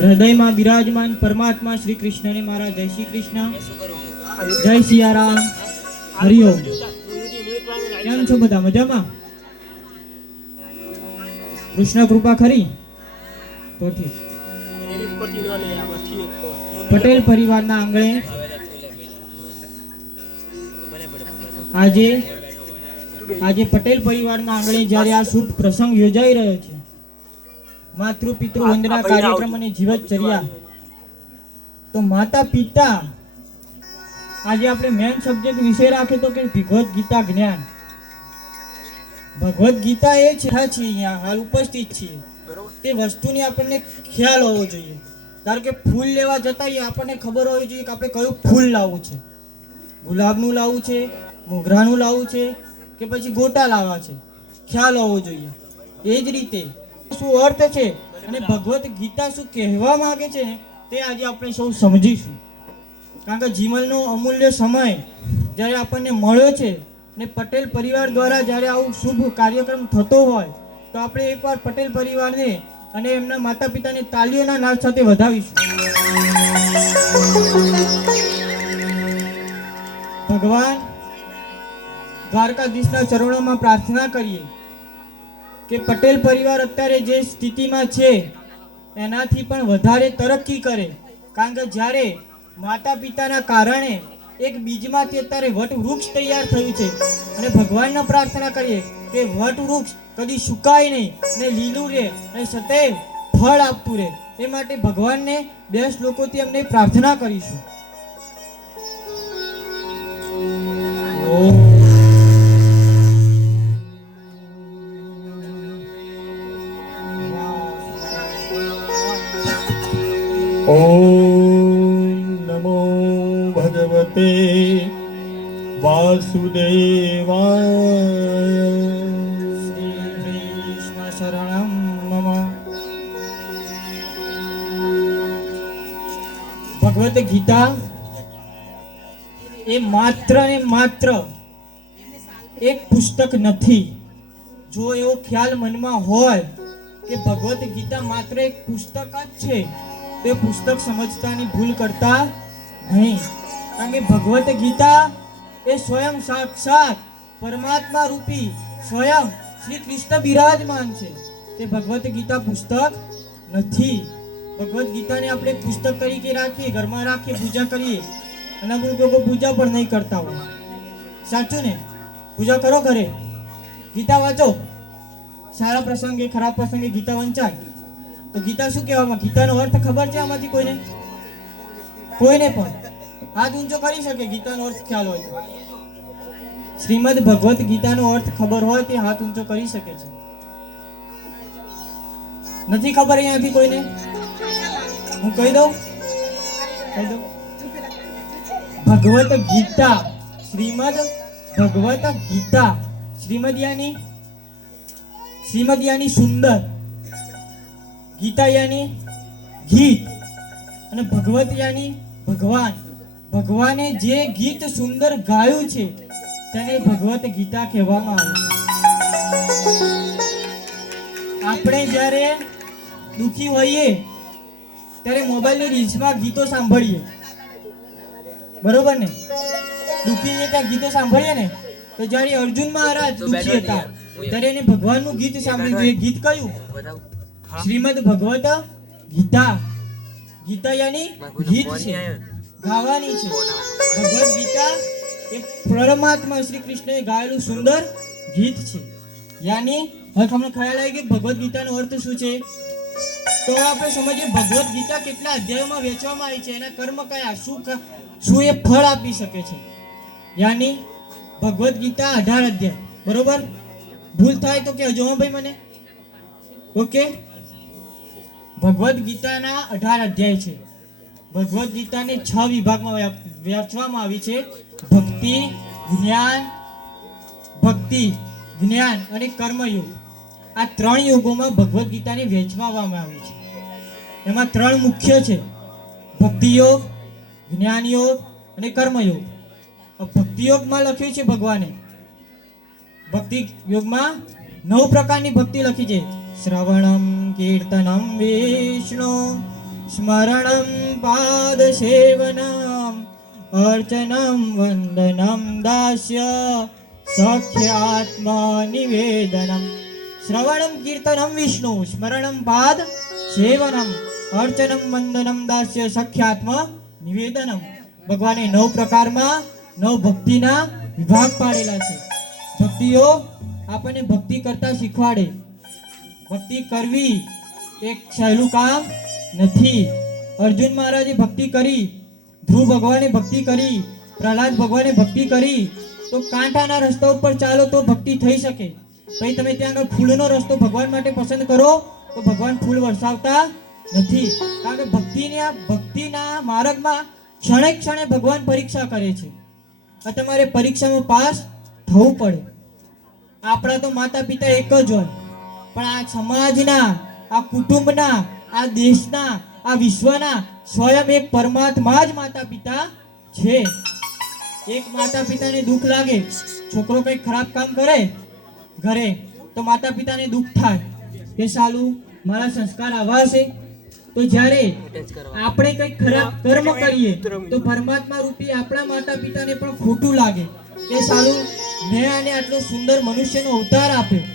હૃદયમાં બિરાજમાન પરમાત્મા શ્રી કૃષ્ણને મારા જય શ્રી કૃષ્ણ, જય સિયારામ, હરિઓમ. કેમ છો બધા? મજામાં? કૃષ્ણ કૃપા ખરી? તો ઠીક. પટેલ પરિવારના આંગણે આજે પટેલ પરિવારના આંગણે જ્યારે આ શુભ પ્રસંગ યોજાઈ રહ્યો છે, માતૃ પિતૃ વંદના કાર્યક્રમ અને જીવનચર્યા, તો માતા પિતા આજે આપણે મેન સબ્જેક્ટ વિષય રાખીએ તો કે ભગવદ્ ગીતા જ્ઞાન. ભગવદ્ ગીતા એ છે અહીંયા હાલ ઉપસ્થિત છીએ તે વસ્તુની આપણને ખ્યાલ હોવો જોઈએ. ધારો કે ફૂલ લેવા જતા આપણને ખબર હોવી જોઈએ કે આપણે કયું ફૂલ લાવવું છે. ગુલાબનું લાવવું છે, મોગરાનું લાવવું છે કે પછી ગોટા લાવવા છે, ખ્યાલ હોવો જોઈએ. એ જ રીતે શું અર્થ છે અને ભગવદ્ ગીતા શું કહેવા માંગે છે તે આજે આપણે સૌ સમજીશું. કારણ કે જીવનનો અમૂલ્ય સમય જ્યારે આપણને મળ્યો છે અને પટેલ પરિવાર દ્વારા જ્યારે આવું શુભ કાર્યક્રમ થતો હોય તો આપણે એકવાર પટેલ પરિવારને અને એમના માતા પિતાને તાલીઓના નાદ સાથે વધાવીશું. ભગવાન દ્વારકાધીશના ચરણોમાં પ્રાર્થના કરીએ કે પટેલ પરિવાર અત્યારે જે સ્થિતિમાં છે એનાથી પણ વધારે તરક્કી કરે. કારણ કે જ્યારે માતા પિતાના કારણે એક બીજમાંથી અત્યારે વટ વૃક્ષ તૈયાર થયું છે અને ભગવાનને પ્રાર્થના કરીએ કે વટ વૃક્ષ કદી સુકાય નહીં ને લીલું રહે અને સતત ફળ આપતું રહે. એ માટે ભગવાનને 10 શ્લોકોથી અમને પ્રાર્થના કરીશું. ઓમ નમો ભગવતે વાસુદેવાય. શ્રી કૃષ્ણ શરણમ મમ. ભગવદ્ ગીતા એ માત્ર ને માત્ર એક પુસ્તક નથી. જો એવો ખ્યાલ મનમાં હોય કે ભગવદ્ ગીતા માત્ર એક પુસ્તક જ છે તે પુસ્તક સમજતાની ભૂલ કરતા નહીં. કારણ કે ભગવદ્ ગીતા એ સ્વયં સાક્ષાત પરમાત્મા રૂપી સ્વયં શ્રી કૃષ્ણ બિરાજમાન છે. તે ભગવદ્ ગીતા પુસ્તક નથી. ભગવદ્ ગીતાને આપણે પુસ્તક તરીકે રાખીએ, ઘરમાં રાખીએ, પૂજા કરીએ અને અમુક લોકો પૂજા પણ નહીં કરતા હોય. સાચું ને? પૂજા કરો ઘરે, ગીતા વાંચો. સારા પ્રસંગે ખરાબ પ્રસંગે ગીતા વંચાય. તો ગીતા શું કહેવામાં? ગીતાનો અર્થ ખબર છે આમાંથી કોઈને? કોઈને પણ હાથ ઊંચો કરી શકે ગીતાનો અર્થ ખ્યાલ હોય તો. શ્રીમદ ભગવદ્ ગીતાનો અર્થ ખબર હોય તે હાથ ઊંચો કરી શકે છે. નથી ખબર અહીંયાથી કોઈને? હું કહી દઉં. ભગવદ્ ગીતા, શ્રીમદ ભગવદ્ ગીતા. શ્રીમદ યાની સુંદર, ગીતા યાની ગીત અને ભગવત યાની ભગવાન. ભગવાને જે ગીત સુંદર ગાયું છે તેને ભગવત ગીતા કહેવામાં આવે છે. આપણે જ્યારે દુઃખી હોઈએ ત્યારે મોબાઈલની રીલ્સમાં ગીતો સાંભળીએ, બરોબર ને? દુઃખી ત્યાં ગીતો સાંભળીએ ને તો જ્યારે અર્જુન મહારાજ દુઃખી હતા ત્યારે એને ભગવાનનું ગીત સાંભળ્યું. એ ગીત કયું? શ્રીમદ ભગવત ગીતા. ગીતા યાની ગીત છે, ગાવાની છે. ભગવદ ગીતા એ પરમાત્મા શ્રી કૃષ્ણએ ગાયેલું સુંદર ગીત છે. યાની હવે તમને ખ્યાલ આવી કે ભગવદ ગીતાનો અર્થ શું છે? તો આપણે સમજીએ ભગવદ ગીતા કેટલા અધ્યાયોમાં વહેંચવામાં આવી છે, એના કર્મ કયા, શું એ ફળ આપી શકે છે. યાની ભગવદ ગીતા 18 અધ્યાય, બરોબર? ભૂલ થાય તો કહેજો હો ભાઈ મને. ઓકે. ભગવદ્ ગીતાના 18 અધ્યાય છે. ભગવદ્ ગીતાને 6 વિભાગમાં વહેંચવામાં આવી છે. ભક્તિ, જ્ઞાન અને કર્મયોગ. આ 3 યોગોમાં ભગવદ્ ગીતાને વહેંચવામાં આવી છે. એમાં 3 મુખ્ય છે: ભક્તિ યોગ, જ્ઞાન યોગ અને કર્મયોગ. ભક્તિ યોગમાં લખ્યું છે ભગવાને, ભક્તિ યોગમાં 9 પ્રકારની ભક્તિ લખી છે. શ્રવણમ કીર્તનમ વિષ્ણુ સ્મરણમ પાદ સેવનમ અર્ચનમ વંદનમ દાસ્ય સખ્યાત્મા નિવેદનમ. શ્રવણમ કીર્તનમ વિષ્ણુ સ્મરણમ પાદ સેવનમ અર્ચનમ વંદનમ દાસ્ય સખ્યાત્મા નિવેદનમ. ભગવાને 9 પ્રકારમાં 9 ભક્તિના વિભાગ પાડેલા છે. ભક્તિઓ આપણને ભક્તિ કરતા શીખવાડે. ભક્તિ કરવી એક સહેલું કામ નથી. અર્જુન મહારાજે ભક્તિ કરી, ધ્રુવ ભગવાને ભક્તિ કરી, પ્રહલાદ ભગવાને ભક્તિ કરી. તો કાંટાના રસ્તા ઉપર ચાલો તો ભક્તિ થઈ શકે. પછી તમે ત્યાં આગળ ફૂલનો રસ્તો ભગવાન માટે પસંદ કરો તો ભગવાન ફૂલ વરસાવતા નથી. કારણ કે ભક્તિના માર્ગમાં ક્ષણે ક્ષણે ભગવાન પરીક્ષા કરે છે. આ તમારે પરીક્ષામાં પાસ થવું પડે. આપણા તો માતા પિતા એક જ હોય, પણ આ સમાજના, આ કુટુંબના, આ દેશના, આ વિશ્વના સ્વયં એક પરમાત્મા જ માતા પિતા છે. એક માતા પિતાને દુઃખ લાગે, છોકરો કંઈક ખરાબ કામ કરે ઘરે, તો માતા પિતાને દુઃખ થાય કે સાલું મારા સંસ્કાર આવા છે. તો જ્યારે આપણે કંઈક ખરાબ કર્મ કરીએ તો પરમાત્મા રૂપી આપણા માતા પિતાને પણ ખોટું લાગે કે સાલું મેં આને આટલો સુંદર મનુષ્યનો અવતાર આપ્યો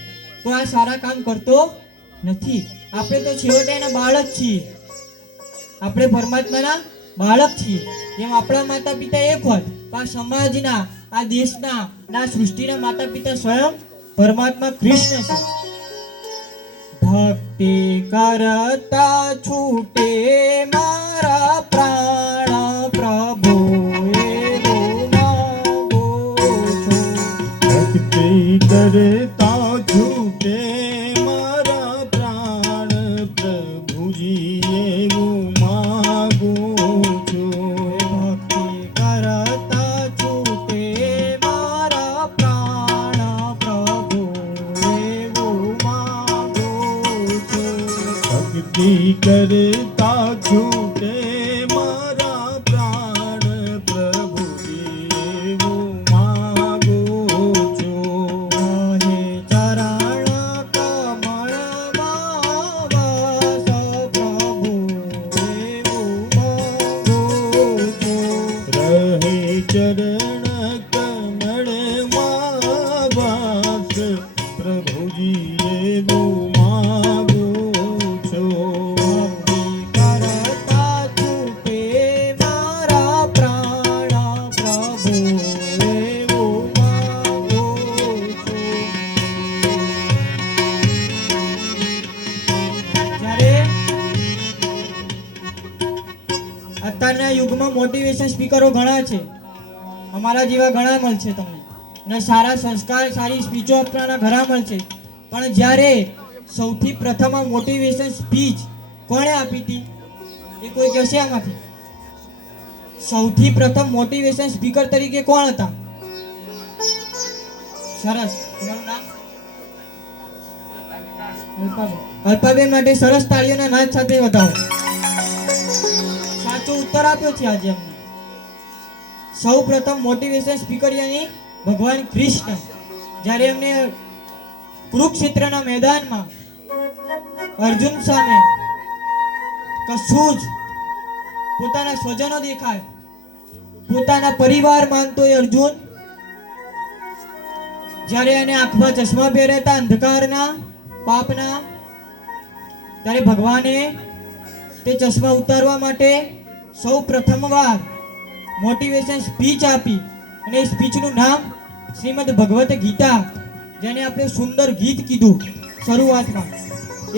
તો આ સારા કામ કરતો નથી. આપણે તો છેવટે એના બાળક છીએ, આપણે પરમાત્માના બાળક છીએ. જેમ આપણા માતા પિતા એક હોય, આ સમાજના, આ દેશના, આ સૃષ્ટિના માતા પિતા સ્વયં પરમાત્મા કૃષ્ણ છે. ભક્તિ કરતા છૂટે મારા પ્રાણ પ્રભુ એવું માંગુ છું. ભક્તિ કરતા છૂટે મારા પ્રાણ પ્રભુજી એવું માગું છું. ભક્તિ કરતા છૂટે મારા પ્રાણ પ્રભુ એવું માંગુ છું. ભક્તિ કરતા છૂટે મારા પ્રાણ પ્રભુજી એવું માગું છું. હે ચરણ કમળમાં વાસ પ્રભુ એવું માંગુ છું. રહે ચરણ કમળમાં વાસ પ્રભુજી એવું માગું છું. કરતા છૂટે મારા પ્રાણ પ્રભુ એવું માંગુ છું. જ્યારે અત્યારના યુગમાં મોટિવેશન સ્પીકરો ઘણા છે, અમારા જેવા ઘણા મળશે તમને, અને સારા સંસ્કાર, સારી સ્પીચો આપવાના ઘણા મળશે. પણ જ્યારે સૌથી પ્રથમ આ મોટિવેશન સ્પીચ કોણે આપી હતી એ કોઈ કહેશે આમાંથી? સૌથી પ્રથમ મોટિવેશન સ્પીકર તરીકે કોણ હતા? સરસ. તમારું નામ? અલ્પાબેન. અલ્પાબેન માટે સરસ તાળીઓના નાદ સાથે વધાવો. સાચો ઉત્તર આપ્યો છે આજે અમને. સૌ પ્રથમ મોટિવેશન સ્પીકર યાની ભગવાન કૃષ્ણ જ્યારે એમને કુરુક્ષેત્રના મેદાનમાં અર્જુન સામે કશું જ પોતાના સ્વજનો દેખાય, પોતાના પરિવાર માનતો એ અર્જુન જ્યારે એને આંખમાં ચશ્મા પહેર્યા હતા અંધકારના, પાપના, ત્યારે ભગવાને તે ચશ્મા ઉતારવા માટે સૌ પ્રથમવાર મોટિવેશન સ્પીચ આપી. અને એ સ્પીચનું નામ શ્રીમદ ભગવત ગીતા, જેને આપણે સુંદર ગીત કીધું શરૂઆતમાં.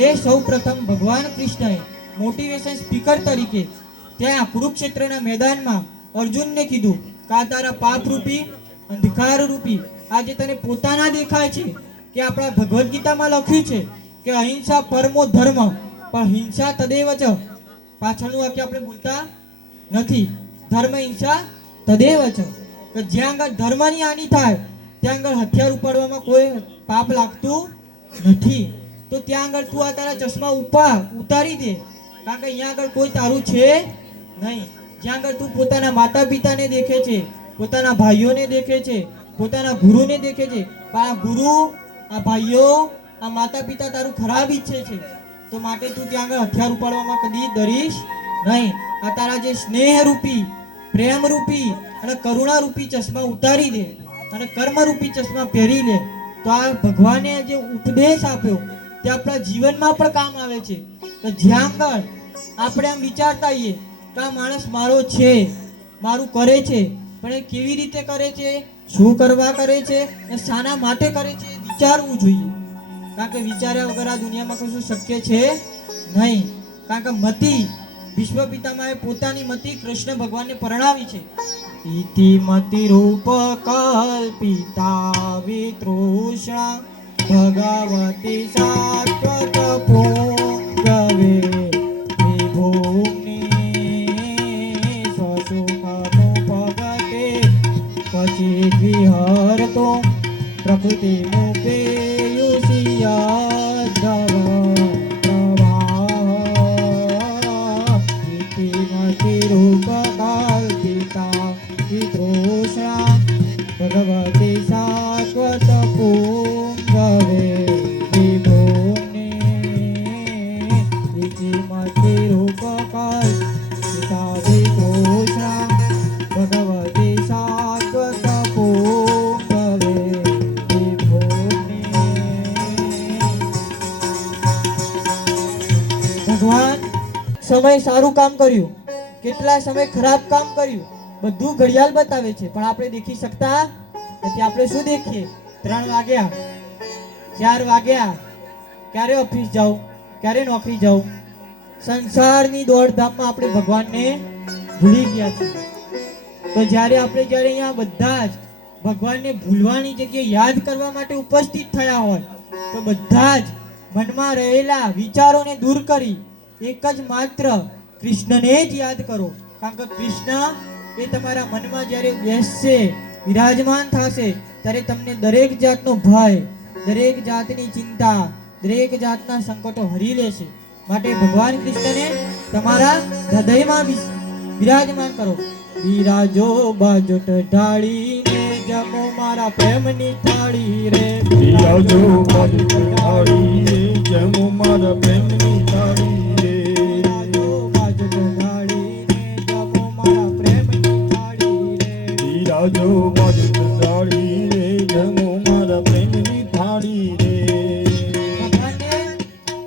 એ સૌ પ્રથમ ભગવાન કૃષ્ણએ મોટિવેશન સ્પીકર તરીકે ત્યાં કુરુક્ષેત્રના મેદાનમાં અર્જુનને કીધું કે આ તારા પાપરૂપી, અંધકારરૂપી આજે તને પોતાના દેખાય છે કે આપણા ભગવદ્ ગીતામાં લખ્યું છે કે અહિંસા પરમો ધર્મ, પણ હિંસા તદેવ ચ. પાછળનું વાક્ય આપણે ભૂલતા નથી. ધર્મ હિંસા તદેવ ચ. કે જ્યાં આગળ ધર્મની હાનિ થાય ત્યાં આગળ હથિયાર ઉપાડવામાં કોઈ પાપ લાગતું નથી. તો ત્યાં આગળ તું આ તારા ચશ્મા ઉતારી દે, કારણ કે અહીંયા આગળ કોઈ તારું છે નહીં. જ્યાં આગળ તું પોતાના માતા પિતાને દેખે છે, પોતાના ભાઈઓને દેખે છે, પોતાના ગુરુને દેખે છે, પણ આ ગુરુ, આ ભાઈઓ, આ માતા પિતા તારું ખરાબ ઈચ્છે છે, તો માટે તું ત્યાં આગળ હથિયાર ઉપાડવામાં કદી ડરીશ નહીં, આ તારા જે સ્નેહ રૂપી, પ્રેમ રૂપી અને કરુણા રૂપી ચશ્મા ઉતારી દે અને કર્મ રૂપી ચશ્મા પહેરી લે, તો આ ભગવાને જે ઉપદેશ આપ્યો તે આપણા જીવનમાં પણ કામ આવે છે. તો જ્યાં આગળ આપણે આમ વિચારતા આવીએ કે આ માણસ મારો છે, મારું કરે છે, પણ એ કેવી રીતે કરે છે, શું કરવા કરે છે અને શાના માટે કરે છે, એ વિચારવું જોઈએ. કારણ કે વિચાર્યા વગર આ દુનિયામાં કશું શક્ય છે નહીં. કારણ કે મતિ, વિશ્વ પિતામહે પોતાની મતિ કૃષ્ણ ભગવાનને પરણાવી છે. ઇતિ મતિ રૂપ કલ્પિતા વિતૃષ્ણા ભગવતી શાશ્વત પૂંગવે વિભૂમ્ને સ્વસુખમુપગતે ક્વચિદ વિહરતો પ્રકૃતિ મુપેયુષિયદ્ધવ પ્રવાહ ઇતિ મતિ રૂપ કલ્પિતા વિતૃષ્ણા ભગવતી શાશ્વત પૂંગવે વિભૂમ્ને ઇતિ મતિ રૂપ કલ્પિતા વિતૃષ્ણા ભગવતી શાશ્વત પૂંગવે વિભૂમ્ને. ભગવાન સમય સારું કામ કર્યું, કેટલા સમય ખરાબ કામ કર્યું, બધું ઘડિયાળ બતાવે છે, પણ આપણે દેખી શકતા નથી. આપણે શું દેખીએ? 3 વાગ્યા, 4 વાગ્યા, ક્યારે ઓફિસ જાઉં, ક્યારે નોકરી જાઉં. સંસારની દોડધામમાં આપણે ભગવાનને ભૂલી ગયા છીએ. તો જ્યારે અહીંયા બધા જ ભગવાનને ભૂલવાની જગ્યાએ યાદ કરવા માટે ઉપસ્થિત થયા હોય, તો બધા જ મનમાં રહેલા વિચારોને દૂર કરી એક જ માત્ર કૃષ્ણને જ યાદ કરો. કારણ કે કૃષ્ણ એ તમારા મનમાં જ્યારે બેસશે, વિરાજમાન થશે, ત્યારે તમને દરેક જાતનો ભય, દરેક જાતની ચિંતા, દરેક જાતના સંકટો હરી લેશે. માટે ભગવાન કૃષ્ણને તમારા હૃદયમાં વિરાજમાન કરો. બિરાજો બાજોટ ઢાળીને જમો મારા પ્રેમની થાળી રે. બિરાજો બાજોટ ઢાળીને જમો મારા પ્રેમની થાળી રે. બિરાજો બાજોટ ઢાળીને જમો મારા પ્રેમની થાળી રે. બિરાજો બાજોટ ઢાળીને જમો મારા પ્રેમની થાળી રે. ભગવાનને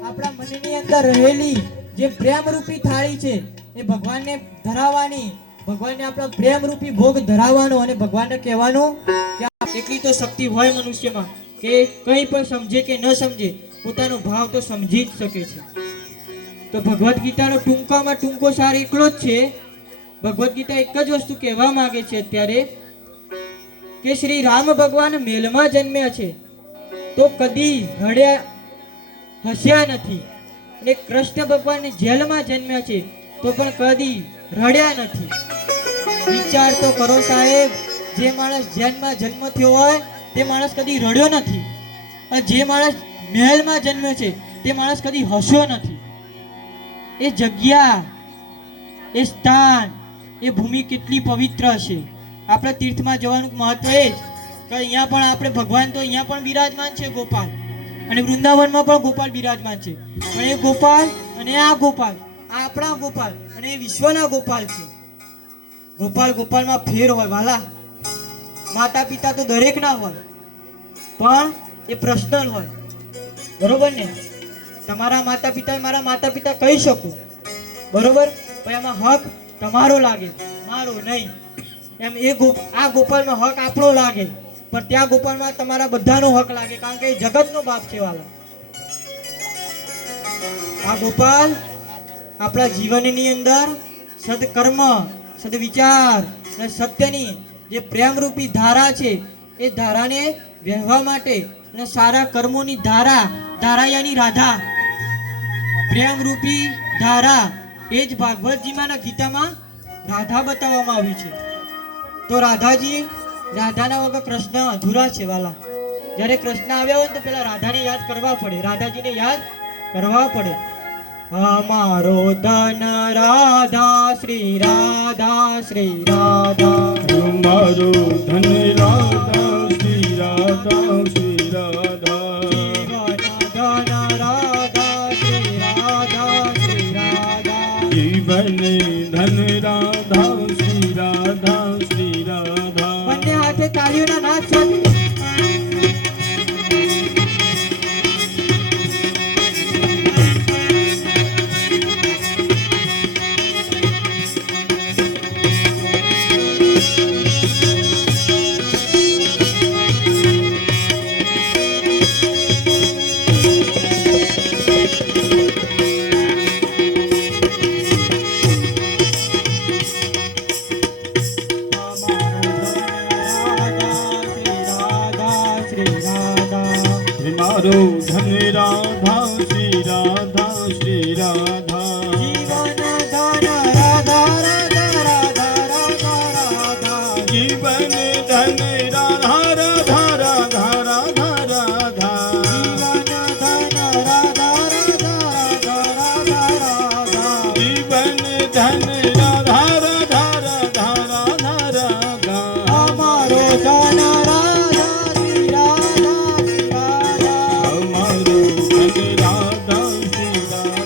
આપણા મનની અંદર રહેલી જે પ્રેમ રૂપી થાળી છે એ ભગવાનને ધરાવવાની, ભગવાનને આપણા પ્રેમ રૂપી ભોગ ધરાવવાનો અને ભગવાનને કહેવાનું કે એટલી તો શક્તિ હોય મનુષ્યમાં કે કંઈ પણ સમજે કે ન સમજે, પોતાનો ભાવ તો સમજી જ શકે છે. તો ભગવદ્ ગીતાનો ટૂંકામાં ટૂંકો સાર એટલો જ છે. ભગવદ્ ગીતા એક જ વસ્તુ કહેવા માંગે છે અત્યારે કે શ્રી રામ ભગવાન મેલમાં જન્મ્યા છે તો કદી રડ્યા, હસ્યા નથી, અને કૃષ્ણ ભગવાન જેલમાં જન્મ્યા છે તો પણ કદી રડ્યા નથી. વિચાર તો કરો સાહેબ, જે માણસ જેલમાં જન્મ થયો હોય તે માણસ કદી રડ્યો નથી, અને જે માણસ મહેલમાં જન્મ્યો છે તે માણસ કદી હસ્યો નથી. એ જગ્યા, એ સ્થાન, એ ભૂમિ કેટલી પવિત્ર હશે. આપણે તીર્થમાં જવાનું મહત્વ એ જ કે અહીંયા પણ આપણે ભગવાન તો અહીંયા પણ બિરાજમાન છે ગોપાલ, અને વૃંદાવનમાં પણ ગોપાલ બિરાજમાન છે. પણ એ ગોપાલ અને આ ગોપાલ, આ આપણા ગોપાલ અને એ વિશ્વના ગોપાલ છે. ગોપાલ ગોપાલમાં ફેર હોય વાલા. માતા પિતા તો દરેકના હોય, પણ એ પર્સનલ હોય. બરોબર ને? તમારા માતા પિતા મારા માતા પિતા કહી શકું, બરોબર, પણ એમાં હક તમારો લાગે, મારો નહીં. એમ આ ગોપાલમાં હક આપણો લાગે, પણ ત્યાં ગોપાલમાં તમારા બધાનો હક લાગે, કારણ કે એ જગતનો બાપ છે વાલા. આ ગોપાલ આપણા જીવનની અંદર સદકર્મ, સદવિચાર અને સત્યની જે પ્રેમરૂપી ધારા છે એ ધારાને વહેવા માટે અને સારા કર્મોની ધારાયાની રાધા, પ્રેમરૂપી ધારા, એ જ ભાગવતજીમાં ગીતામાં રાધા બતાવવામાં આવી છે. તો રાધાના વગર કૃષ્ણ અધૂરા છે વાલા. જ્યારે કૃષ્ણ આવ્યા હોય તો પેલા રાધાને યાદ કરવા પડે, રાધાજીને યાદ કરવા પડે. અમારો ધન રાધા શ્રી રાધા શ્રી રાધા, અમારો ધન રાધા શ્રી રાધા શ્રી રાધા. જીવન ધન રાધા શ્રી રાધા શ્રી રાધા. જીવન ધન રાધા શ્રી રાધા શ્રી રાધા. બંને હાથે તાળીઓના નાદ સાથે મારો ધન રાધા શ્રી રાધા શ્રી રાધા. જીવન ધન રાધા રાધા રાધા રાધા રાધા. જીવન ધન રાધા રાધા રાધા રાધા રાધા. જીવન ધન રાધા રાધા રાધા રાધા રાધા. જીવન ધન રાધા રાધા રાધા રાધા રાધા. અમારો ધન રાધા શ્રી રાધા શ્રી રાધા.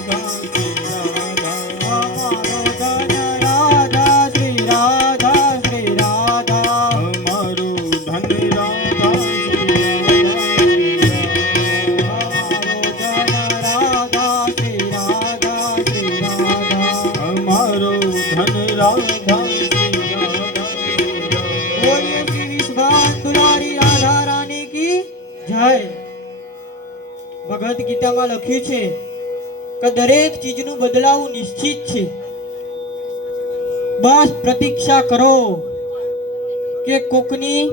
અમારો ધન રાધા શ્રી રાધા શ્રી રાધા. અમારો ધન રાધા શ્રી રાધા શ્રી રાધા. અમારો ધન રાધા શ્રી રાધા શ્રી રાધા. અમારો ધન રાધા શ્રી રાધા શ્રી રાધા. અમારો ધન રાધા શ્રી રાધા શ્રી રાધા. બોલીએ શ્રી વિશ્વાસ દુલારી રાધા રાની કી જય. ભગવદ્ ગીતામાં લખ્યું છે કે દરેક ચીજનું બદલાવું નિશ્ચિત છે. બસ પ્રતીક્ષા કરો કે કોકની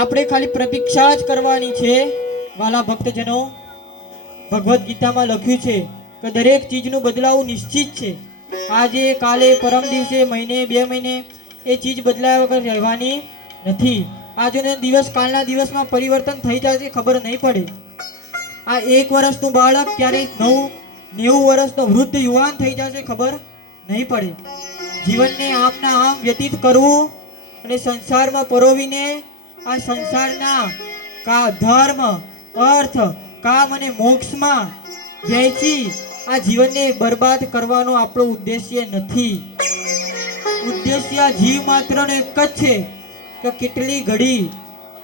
આપણે ખાલી પ્રતીક્ષા જ કરવાની છે. વાલા ભક્તજનો, ભગવદ્ ગીતામાં લખ્યું છે કે દરેક ચીજનું બદલાવું નિશ્ચિત છે. આજે કાલે પરમ દિવસે મહિને 2 મહિને એ ચીજ બદલાયા વગર રહેવાની નથી. આજનો દિવસ કાલના દિવસમાં પરિવર્તન થઈ જશે, ખબર નહીં પડે. આ 1 વર્ષનું બાળક ક્યારે 90 વર્ષનો વૃદ્ધ યુવાન થઈ જશે, ખબર નહીં પડે. જીવનને આમના આમ વ્યતીત કરવું અને સંસારમાં પરોવીને આ સંસારના ધર્મ અર્થ કામ અને મોક્ષમાં વહેંચી આ જીવનને બરબાદ કરવાનો આપણો ઉદ્દેશ્ય નથી. ઉદ્દેશ્ય જીવ માત્રનો એક જ છે કે કેટલી ઘડી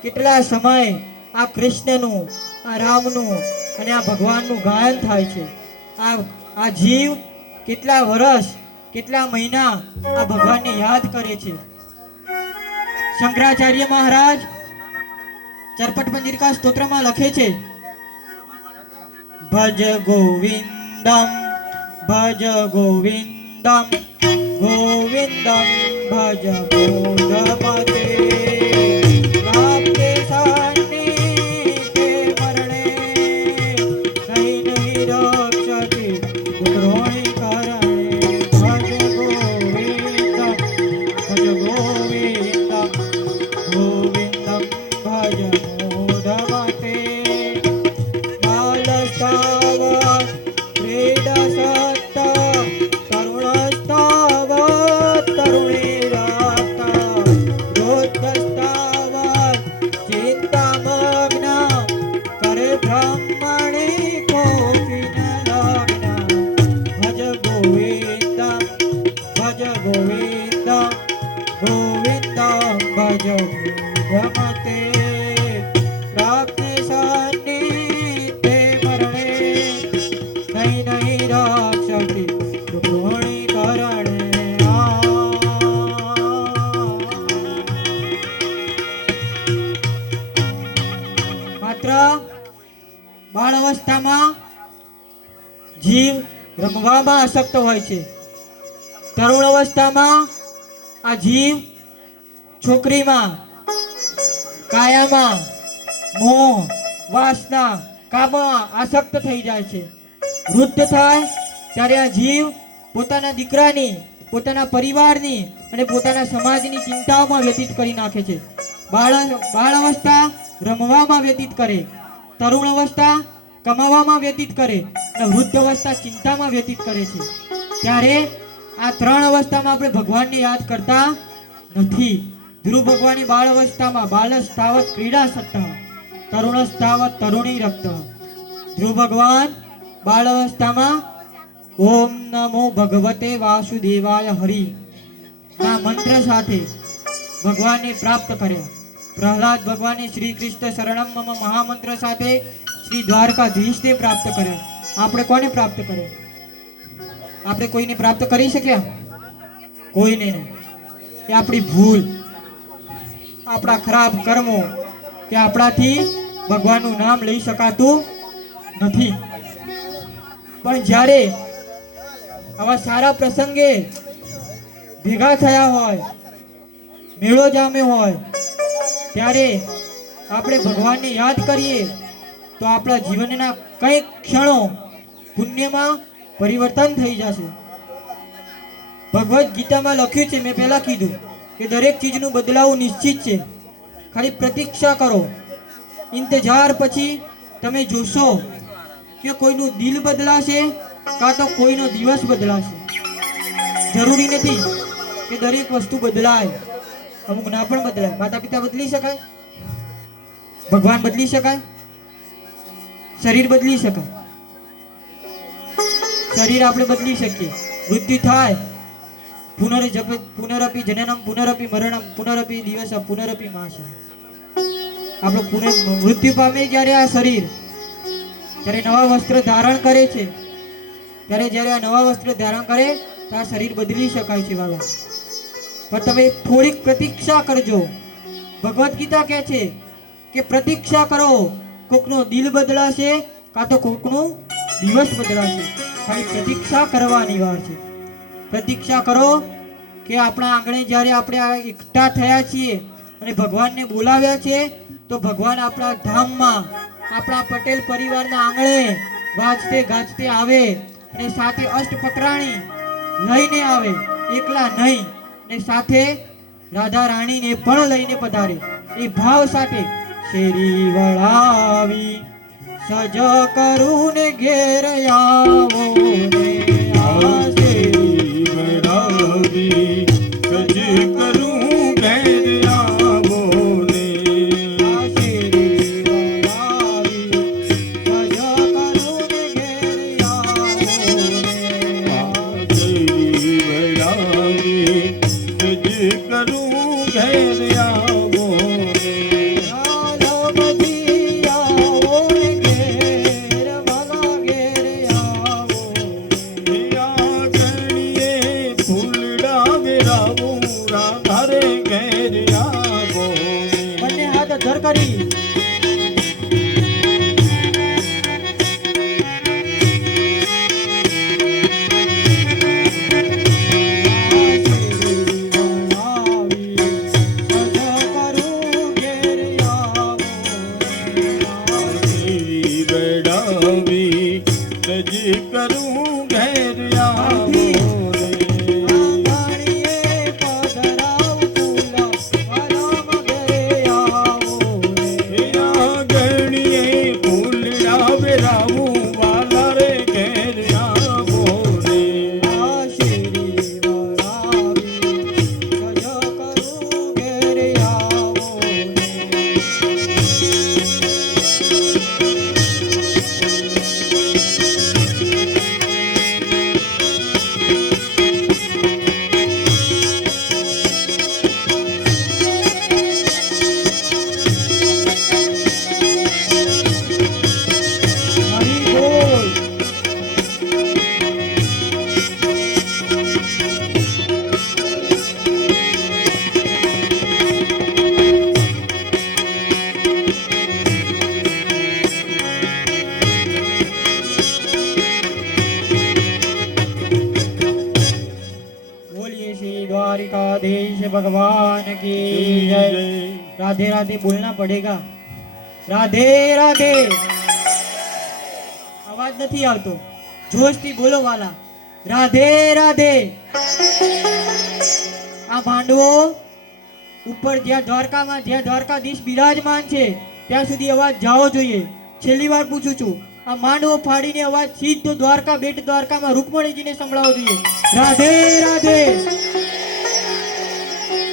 કેટલા સમય આ કૃષ્ણનું, આ રામનું અને આ ભગવાનનું ગાયન થાય છે. આ જીવ કેટલા વર્ષ કેટલા મહિના આ ભગવાનને યાદ કરે છે. શંકરાચાર્ય મહારાજ ચરપટ પંજિકા સ્તોત્રમાં લખે છે, ભજ ગોવિંદમ ભજ ગોવિંદમ ગોવિંદમ ભજ ગોવિંદમતે. પ્રાપ્તે સન્નિધે મરણે નહીં નહીં રક્ષતિ દુઃખરોણી કરણે. ભજ ગોવિંદમ ભજ ગોવિંદમ ગોવિંદમ ભજ ગોવિંદમતે. બાલસ્તાવત ક્રીડસત તરુણસ્તાવત તરુણીરાતા. વૃદ્ધસ્તાવત ચિંતામગ્ન કરે બ્રહ્મણી કોપિન લગ્ન. ભજ ગોવિંદમ ભજ ગોવિંદમ ગોવિંદમ ભજ ગોવિંદમતે. પ્રાપ્તે સન્નિધે મરણે નહીં નહીં રક્ષતિ દુઃખરોણી કરણે. માત્ર બાળ અવસ્થામાં જીવ રમવામાં આસક્ત હોય છે. તરુણ અવસ્થામાં આ જીવ છોકરીમાં કાયામાં મોહ વાસના કામમાં આસક્ત થઈ જાય છે. વૃદ્ધ થાય ત્યારે આ જીવ પોતાના દીકરાની, પોતાના પરિવારની અને પોતાના સમાજની ચિંતાઓમાં વ્યતીત કરી નાખે છે. બાળ અવસ્થા રમવામાં વ્યતીત કરે, તરુણ અવસ્થા કમાવામાં વ્યતીત કરે અને વૃદ્ધ અવસ્થા ચિંતામાં વ્યતીત કરે છે. ત્યારે આ 3 અવસ્થામાં આપણે ભગવાનને યાદ કરતા નથી. ધ્રુવ ભગવાનની બાળ અવસ્થામાં બાલસ્તાવત ક્રીડા સત્તા તરુણસ્તાવત તરુણી રક્ત. ધ્રુવ ભગવાન બાળ અવસ્થામાં ઓમ નમો ભગવતે વાસુદેવાય હરિ ના મંત્ર સાથે ભગવાનને પ્રાપ્ત કર્યા. પ્રહલાદ ભગવાને શ્રી કૃષ્ણ શરણમ મમ મહામંત્ર સાથે શ્રી દ્વારકાધીશને પ્રાપ્ત કર્યા. આપણે કોને પ્રાપ્ત કર્યા? આપણે કોઈને પ્રાપ્ત કરી શક્યા? કોઈને નહીં. એ આપણી ભૂલ, આપણા ખરાબ કર્મો કે આપણાથી ભગવાનનું નામ લઈ શકાતું નથી. પણ જ્યારે આવા સારા પ્રસંગે ભેગા થયા હોય, મેળો જામ્યો હોય, ત્યારે આપણે ભગવાનને યાદ કરીએ તો આપણા જીવનના કંઈક ક્ષણો પુણ્યમાં પરિવર્તન થઈ જશે. ભગવદ્ ગીતામાં લખ્યું છે, મેં પહેલા કીધું કે દરેક ચીજનું બદલાવું નિશ્ચિત છે, ખાલી પ્રતીક્ષા કરો. ઇંતજાર પછી તમે જોશો કે કોઈનું દિલ બદલાશે કાં તો કોઈનો દિવસ બદલાશે. જરૂરી નથી કે દરેક વસ્તુ બદલાય, અમુક ના પણ બદલાય. માતા પિતા બદલી શકાય, ભગવાન બદલી શકાય, શરીર બદલી શકાય. શરીર આપણે બદલી શકીએ. મૃત્યુ થાય, પુનરપી જનનમ પુનરપી મરણમ પુનરપી દિવસ પુનરપી માસ. આપણું મૃત્યુ પામે જ્યારે આ શરીર, ત્યારે નવા વસ્ત્ર ધારણ કરે છે. ત્યારે જ્યારે આ નવા વસ્ત્ર ધારણ કરે તો આ શરીર બદલી શકાય છે વાલા. પણ તમે થોડીક પ્રતીક્ષા કરજો. ભગવદ્ ગીતા કહે છે કે પ્રતીક્ષા કરો, કોકનો દિલ બદલાશે કાં તો કોકનો દિવસ બદલાશે. ખાલી પ્રતીક્ષા કરવાની વાર છે. પ્રતીક્ષા કરો કે આપણા આંગણે જ્યારે આપણે આ એકઠા થયા છીએ અને ભગવાનને બોલાવ્યા છે, તો ભગવાન આપણા ધામમાં આપણા પટેલ પરિવારના આંગણે વાજતે ગાજતે આવે અને સાથે અષ્ટપકરાણી લઈને આવે. એકલા નહીં, ને સાથે રાધા રાણીને પણ લઈને પધારે. એ ભાવ સાથે શેરી વળાવી સજ કરું ને ઘેર આવો ને આ શેરી વળાવી સજ કરું ઘેર આવો ને. આ શેરી વળાવી સજ કરું ને ઘેર આવો ને. શેરી વળાવી સજ કરું ઘેર આવો ને. રાધવજી આવો ને ઘેર, વાલા ઘેર આવો ને. આંગણીએ ફૂલડા વેરાવું રાધા રે ઘેર આવો ને. બંને હાથ ધર કરી શેરી વળાવી સજ કરું ઘેર આવો ને. આંગણીએ ફૂલડા વેરાવું વાલા રે ઘેર આવો ને. बोलिए श्री द्वारिकाधीश भगवान की जय. राधे राधे बोलना पड़ेगा. राधे राधे. अवाज नहीं आवतो, जोश थी बोलो वाला. राधे राधे. आ भांडवो ઉપર જ્યાં દ્વારકામાં જ્યાં દ્વારકાધીશ બિરાજમાન છે ત્યાં સુધી અવાજ જાવો જોઈએ. છેલ્લી વાર પૂછું છું, આ માંડવો ફાડીને અવાજ સીધો દ્વારકા બેટ દ્વારકામાં રૂકમણીજીને સંભળાવવો જોઈએ. રાધે રાધે.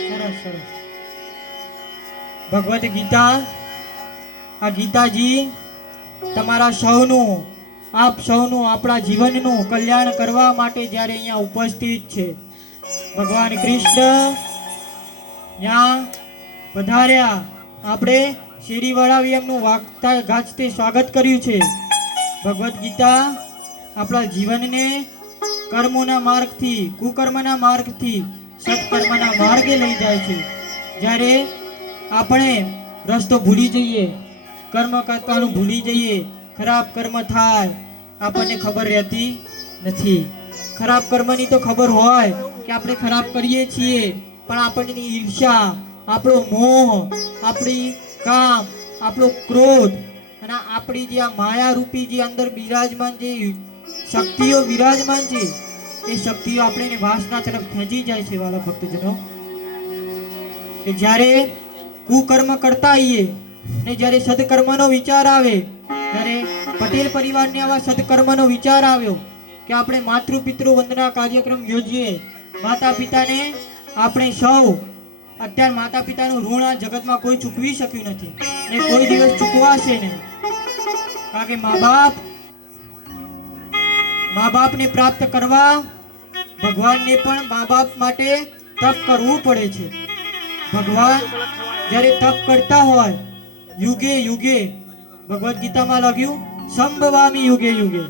સરસ સરસ. ભગવદ્ ગીતા, આ ગીતાજી તમારા સૌનું આપ સૌનું આપણા જીવનનું કલ્યાણ કરવા માટે જ્યારે અહીંયા ઉપસ્થિત છે. ભગવાન કૃષ્ણ ત્યાં પધાર્યા. આપણે શેરી વળાવી એમનું વાગતા ગાજતે સ્વાગત કર્યું છે. ભગવદ્ ગીતા આપણા જીવનને કર્મોના માર્ગથી કુકર્મના માર્ગથી સત્કર્મના માર્ગે લઈ જાય છે. જ્યારે આપણે રસ્તો ભૂલી જઈએ, કર્મ કરવાનું ભૂલી જઈએ, ખરાબ કર્મ થાય, આપણને ખબર રહેતી નથી. ખરાબ કર્મની તો ખબર હોય કે આપણે ખરાબ કરીએ છીએ, પણ આપણને ઈર્ષ્યા, આપણો મોહ, આપણી કામ, આપણો ક્રોધ અને આપણી જે આ માયા રૂપી જે અંદર બિરાજમાન જે શક્તિઓ વિરાજમાન છે, એ શક્તિઓ આપણે વાસના તરફ ખેંચી જાય છે. વાલા ભક્તજનો, કે જ્યારે કુકર્મ કરતા આવીએ ને જ્યારે સદકર્મનો વિચાર આવે, ત્યારે પટેલ પરિવારને આવા સદકર્મનો વિચાર આવ્યો કે આપણે માતૃ પિતૃ વંદના કાર્યક્રમ યોજીએ. માતા પિતાને આપણે સૌ અત્યારે માતા પિતાનું ઋણ આ જગતમાં કોઈ ચૂકવી શક્યું નથી ને કોઈ દિવસ ચૂકવાશે નહીં. કારણ કે મા બાપને પ્રાપ્ત કરવા ભગવાનને પણ મા બાપ માટે તપ કરવું પડે છે. ભગવાન જ્યારે તપ કરતા હોય યુગે યુગે, ભગવદ્ ગીતામાં લખ્યું સંભવામી યુગે યુગે.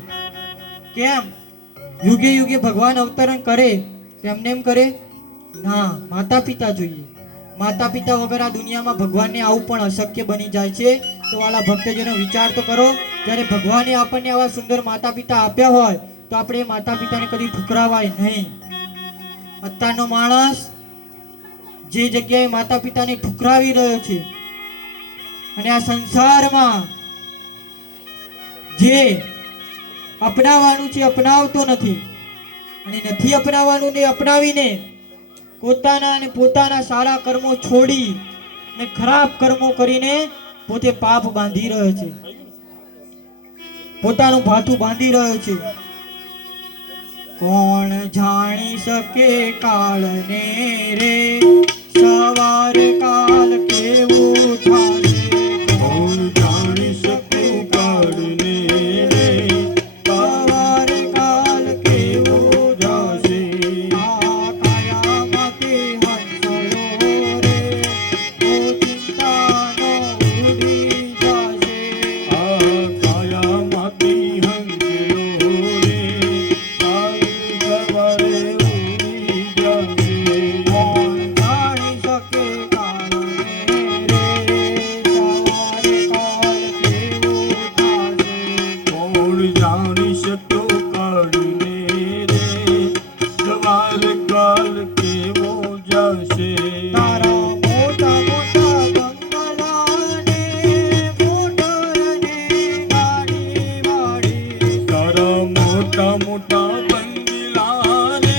કેમ યુગે યુગે ભગવાન અવતરણ કરે? તેમને એમ કરે ના, માતા પિતા જોઈએ. માતા પિતા વગર આ દુનિયામાં ભગવાનને આવું પણ અશક્ય બની જાય છે. તો વાલા ભક્તજનો વિચાર તો કરો, જ્યારે ભગવાને આપણને આવા સુંદર માતા પિતા આપ્યા હોય તો આપણે માતા પિતાને કદી ઠુકરાવાય નહીં. અત્યારનો માણસ જે જગ્યાએ માતા પિતાને ઠુકરાવી રહ્યો છે અને આ સંસારમાં જે અપનાવવાનું છે અપનાવતો નથી, અને નથી અપનાવવાનું ને અપનાવીને પોતાના અને પોતાના સારા કર્મો છોડી ને ખરાબ કર્મો કરીને પોતે પાપ બાંધી રહ્યો છે, પોતાનું ભાથું બાંધી રહ્યો છે. કોણ જાણી શકે કાળને રે, સવાર કાલ કેવું થાશે. કોણ જાણી શકે કાળને રે, સવાર કાલ કેવું જાશે. આ કાયામાંથી હંસલો રે, ઓ ચિંતાનો ઉડી જશે. આ કાયામાંથી હંસલો રે, કાલ સવારે ઉડી જશે. કોણ જાણી શકે કાળને રે, સવાર કાલ કેવું થાશે. કોણ જાણી શક્યો કાળને રે, સવાર કાલ કેવો જશે. તારા મોટા મોટા બંગલાને, મોટરને, ગાડી વાળી, તારા મોટા મોટા બંગલાને,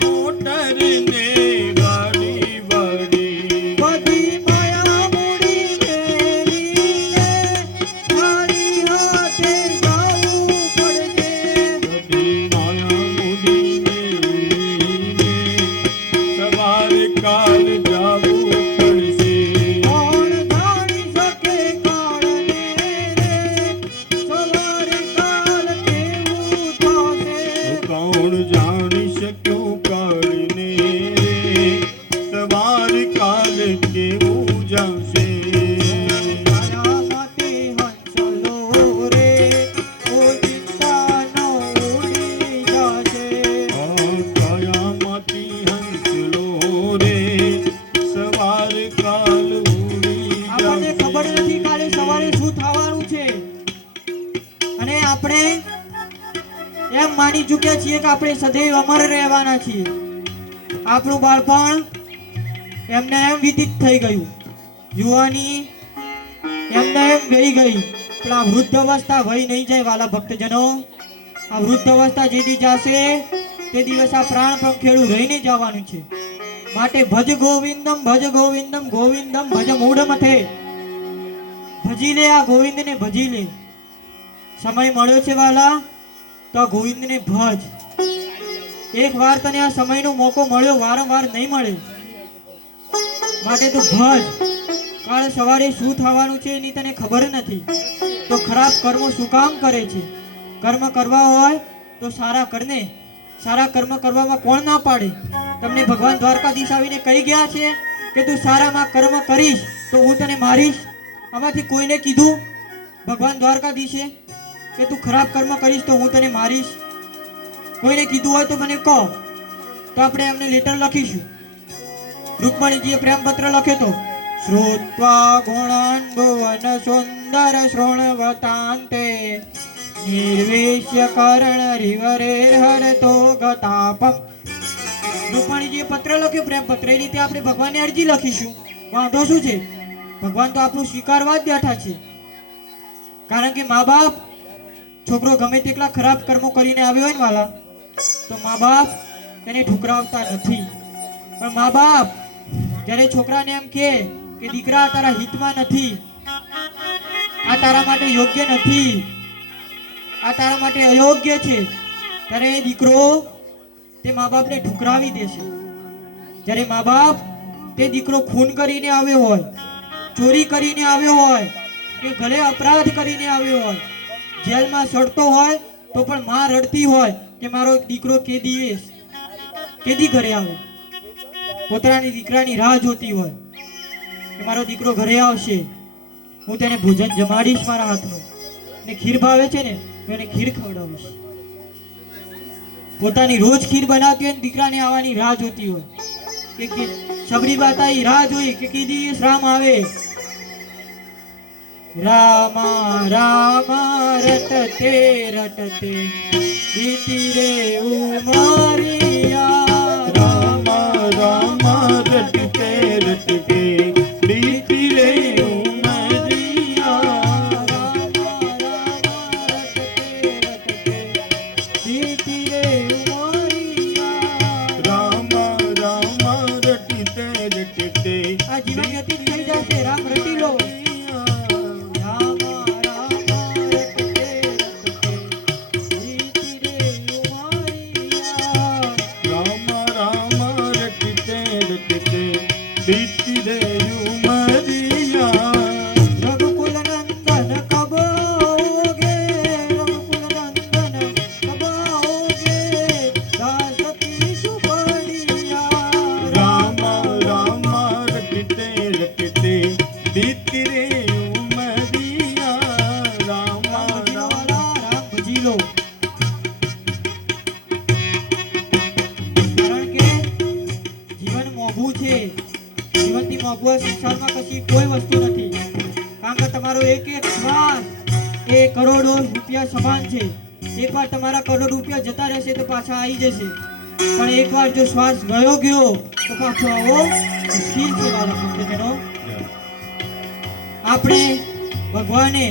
મોટરને, ગાડી વાળી, બધી માયા મૂડી મેલીને તારી હાથે જાવું પડશે. બધી માયા મૂડી મેલીને સવાર કાલ જાવું પડશે. કોણ જાણી શકે કાળને રે, સવાર કાલ કેવું થશે. કોણ જાણી શક્યું કાળને રે, સવાર કાલ કેવું જશે. કાયામાંથી હંસલો રે, ઓ ચિંતાનો ઉડી જશે. કાયામાંથી હંસલો રે, સવાર કાલ ઉડી આપણને જશે. ખબર નથી કાલે સવારે શું થવાનું છે, અને આપણે એમ માની ચૂક્યા છીએ કે આપણે સદૈવ અમર રહેવાના છીએ. આપણું બાળપણ એમને એમ વિદિત થઈ ગયું, યુવાની એમને એમ વહી ગઈ, પણ આ વૃદ્ધ અવસ્થા વહી નહીં જાય. વાલા ભક્તજનો, આ વૃદ્ધ અવસ્થા જે દી જશે તે દિવસ આ પ્રાણ પંખેડું રહીને જવાનું છે. માટે ભજ ગોવિંદમ, ગોવિંદમ ભજ મૂઢ મથે. ભજી લે આ ગોવિંદને, ભજી લે. સમય મળ્યો છે વાલા, તો આ ગોવિંદને ભજ. એક વાર તને આ સમયનો મોકો મળ્યો, વારંવાર નહીં મળે. માટે તું ભજ. કાલે સવારે શું થવાનું છે એની તને ખબર નથી, તો ખરાબ કર્મો શું કામ કરે છે? કર્મ કરવા હોય તો સારા કરને. સારા કર્મ કરવામાં કોણ ના પાડે? તમને ભગવાન દ્વારકાધીશ આવીને કહી ગયા છે કે તું સારામાં કર્મ કરીશ તો હું તને મારીશ. આમાંથી કોઈને કીધું ભગવાન દ્વારકાધીશે કે તું ખરાબ કર્મ કરીશ તો હું તને મારીશ? કોઈને કીધું હોય તો મને કહો, તો આપણે એમને લેટર લખીશું. રૂકમણીજીએ પ્રેમપત્ર લખ્યો તો શ્રુત્વા ગુણાન ભુવન સુંદર શૃણવતાંતે નિર્વિશ્ય કરણ રિવરે હરતો ગતાપમ. રૂકમણીજીએ પત્ર લખ્યો પ્રેમપત્ર, એ રીતે આપણે ભગવાનને અરજી લખીશું. વાંધો શું છે? ભગવાન તો આપણું સ્વીકારવા જ બેઠા છે. કારણ કે મા બાપ, છોકરો ગમે તેટલા ખરાબ કર્મો કરીને આવ્યો હોય ને વાલા, તો મા બાપ તેને ઠુકરાવતા નથી. પણ મા બાપ જ્યારે છોકરાને એમ કે દીકરા તારા હિતમાં નથી, આ તારા માટે યોગ્ય નથી, આ તારા માટે અયોગ્ય છે, ત્યારે એ દીકરો તે મા બાપને ઠુકરાવી દેશે. જ્યારે મા બાપ તે દીકરો ખૂન કરીને આવ્યો હોય, ચોરી કરીને આવ્યો હોય કે ઘરે અપરાધ કરીને આવ્યો હોય, જેલમાં સડતો હોય તો પણ માં રડતી હોય કે મારો દીકરો કેદી ઘરે આવે. પોતાની દીકરાની રાહ જોતી હોય કે મારો દીકરો ઘરે આવશે, હું તેને ભોજન જમાડીશ મારા હાથનું, ને ખીર ભાવે છે ને હું એને ખીર ખવડાવીશ. પોતાની રોજ ખીર બનાવતી હોય, દીકરાને આવવાની રાહ જોતી હોય કે સબરી બાતાઈ રાહ જોઈ કે કીધી રામ આવે. રામા રામા રટતે રટતે બીતી રે ઉમરિયા. રામા રામા રટતે રટતે બીતી રે ઉમરિયા. રામા રામા રટતે રટતે આ જીવન વ્યતીત થઈ જશે, રામ રટી લો. बीती रे उमरिया. रघुकुल नंदन कब आओगे, रघुकुल नंदन कब आओगे, दास की सुबड़िया. रामा रामा रटते रटते बीती रे उमरिया. रामा रामा રામ ભજી લો. કારણ કે જીવન મોંઘું છે. જીવનથી મોંઘું સંસારમાં કશી કોઈ વસ્તુ નથી. કારણ કે તમારો એક એક શ્વાસ એ કરોડો રૂપિયા સમાન છે. એકવાર તમારા કરોડ રૂપિયા જતા રહેશે તો પાછા આવી જશે, પણ એકવાર જો શ્વાસ ગયો તો પાછો આવો મુશ્કેલ છે મારા ભક્તજનો. આપણે ભગવાને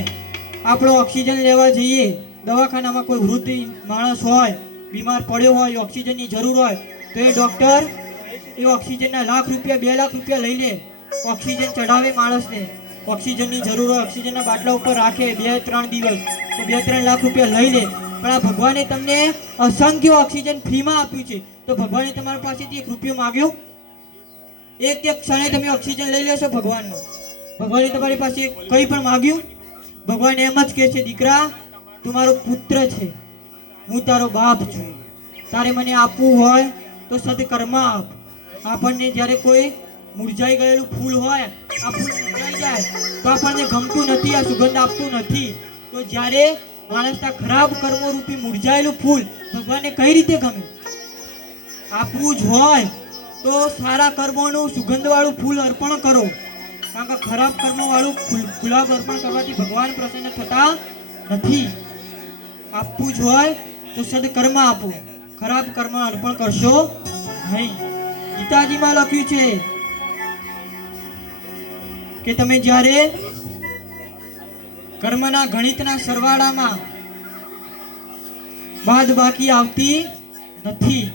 આપણો ઓક્સિજન લેવા જઈએ, દવાખાનામાં કોઈ વૃદ્ધ માણસ હોય, બીમાર પડ્યો હોય, ઓક્સિજનની જરૂર હોય, તો એ ડૉક્ટર એ ઓક્સિજનના લાખ રૂપિયા 2 લાખ રૂપિયા લઈ લે, ઓક્સિજન ચડાવે માણસને. ઓક્સિજનની જરૂર હોય, ઓક્સિજનના બાટલા ઉપર રાખે 2-3 દિવસ, તો 2-3 લાખ રૂપિયા લઈ લે. પણ આ ભગવાને તમને અસંખ્ય ઓક્સિજન ફ્રીમાં આપ્યું છે, તો ભગવાને તમારા પાસેથી 1 રૂપિયો માંગ્યો? એક ક્ષણે તમે ઓક્સિજન લઈ લેશો ભગવાનનો. ભગવાને તમારી પાસે કંઈ પણ માંગ્યું? ભગવાન એમ જ કહે છે, દીકરા તું મારો પુત્ર છે, હું તારો બાપ છું, તારે મને આપવું હોય તો સદકર્મ આપ. આપણને જ્યારે કોઈ મુરઝાઈ ગયેલું ફૂલ હોય, આ ફૂલ મુરઝાઈ જાય તો આપણને ગમતું નથી, આ સુગંધ આપતું નથી. તો જ્યારે માણસના ખરાબ કર્મો રૂપી મુરઝાયેલું ફૂલ ભગવાનને કઈ રીતે ગમે? આપવું જ હોય તો સારા કર્મોનું સુગંધવાળું ફૂલ અર્પણ કરો. કારણ કે ખરાબ કર્મોવાળું ગુલાબ અર્પણ કરવાથી ભગવાન પ્રસન્ન થતા નથી. આપવું જ હોય તો સદકર્મ આપો, ખરાબ કર્મ અર્પણ કરશો નહીં. ગીતાજીમાં લખ્યું છે કે તમે જ્યારે કર્મના ગણિતના સરવાળામાં બાદ બાકી આવતી નથી,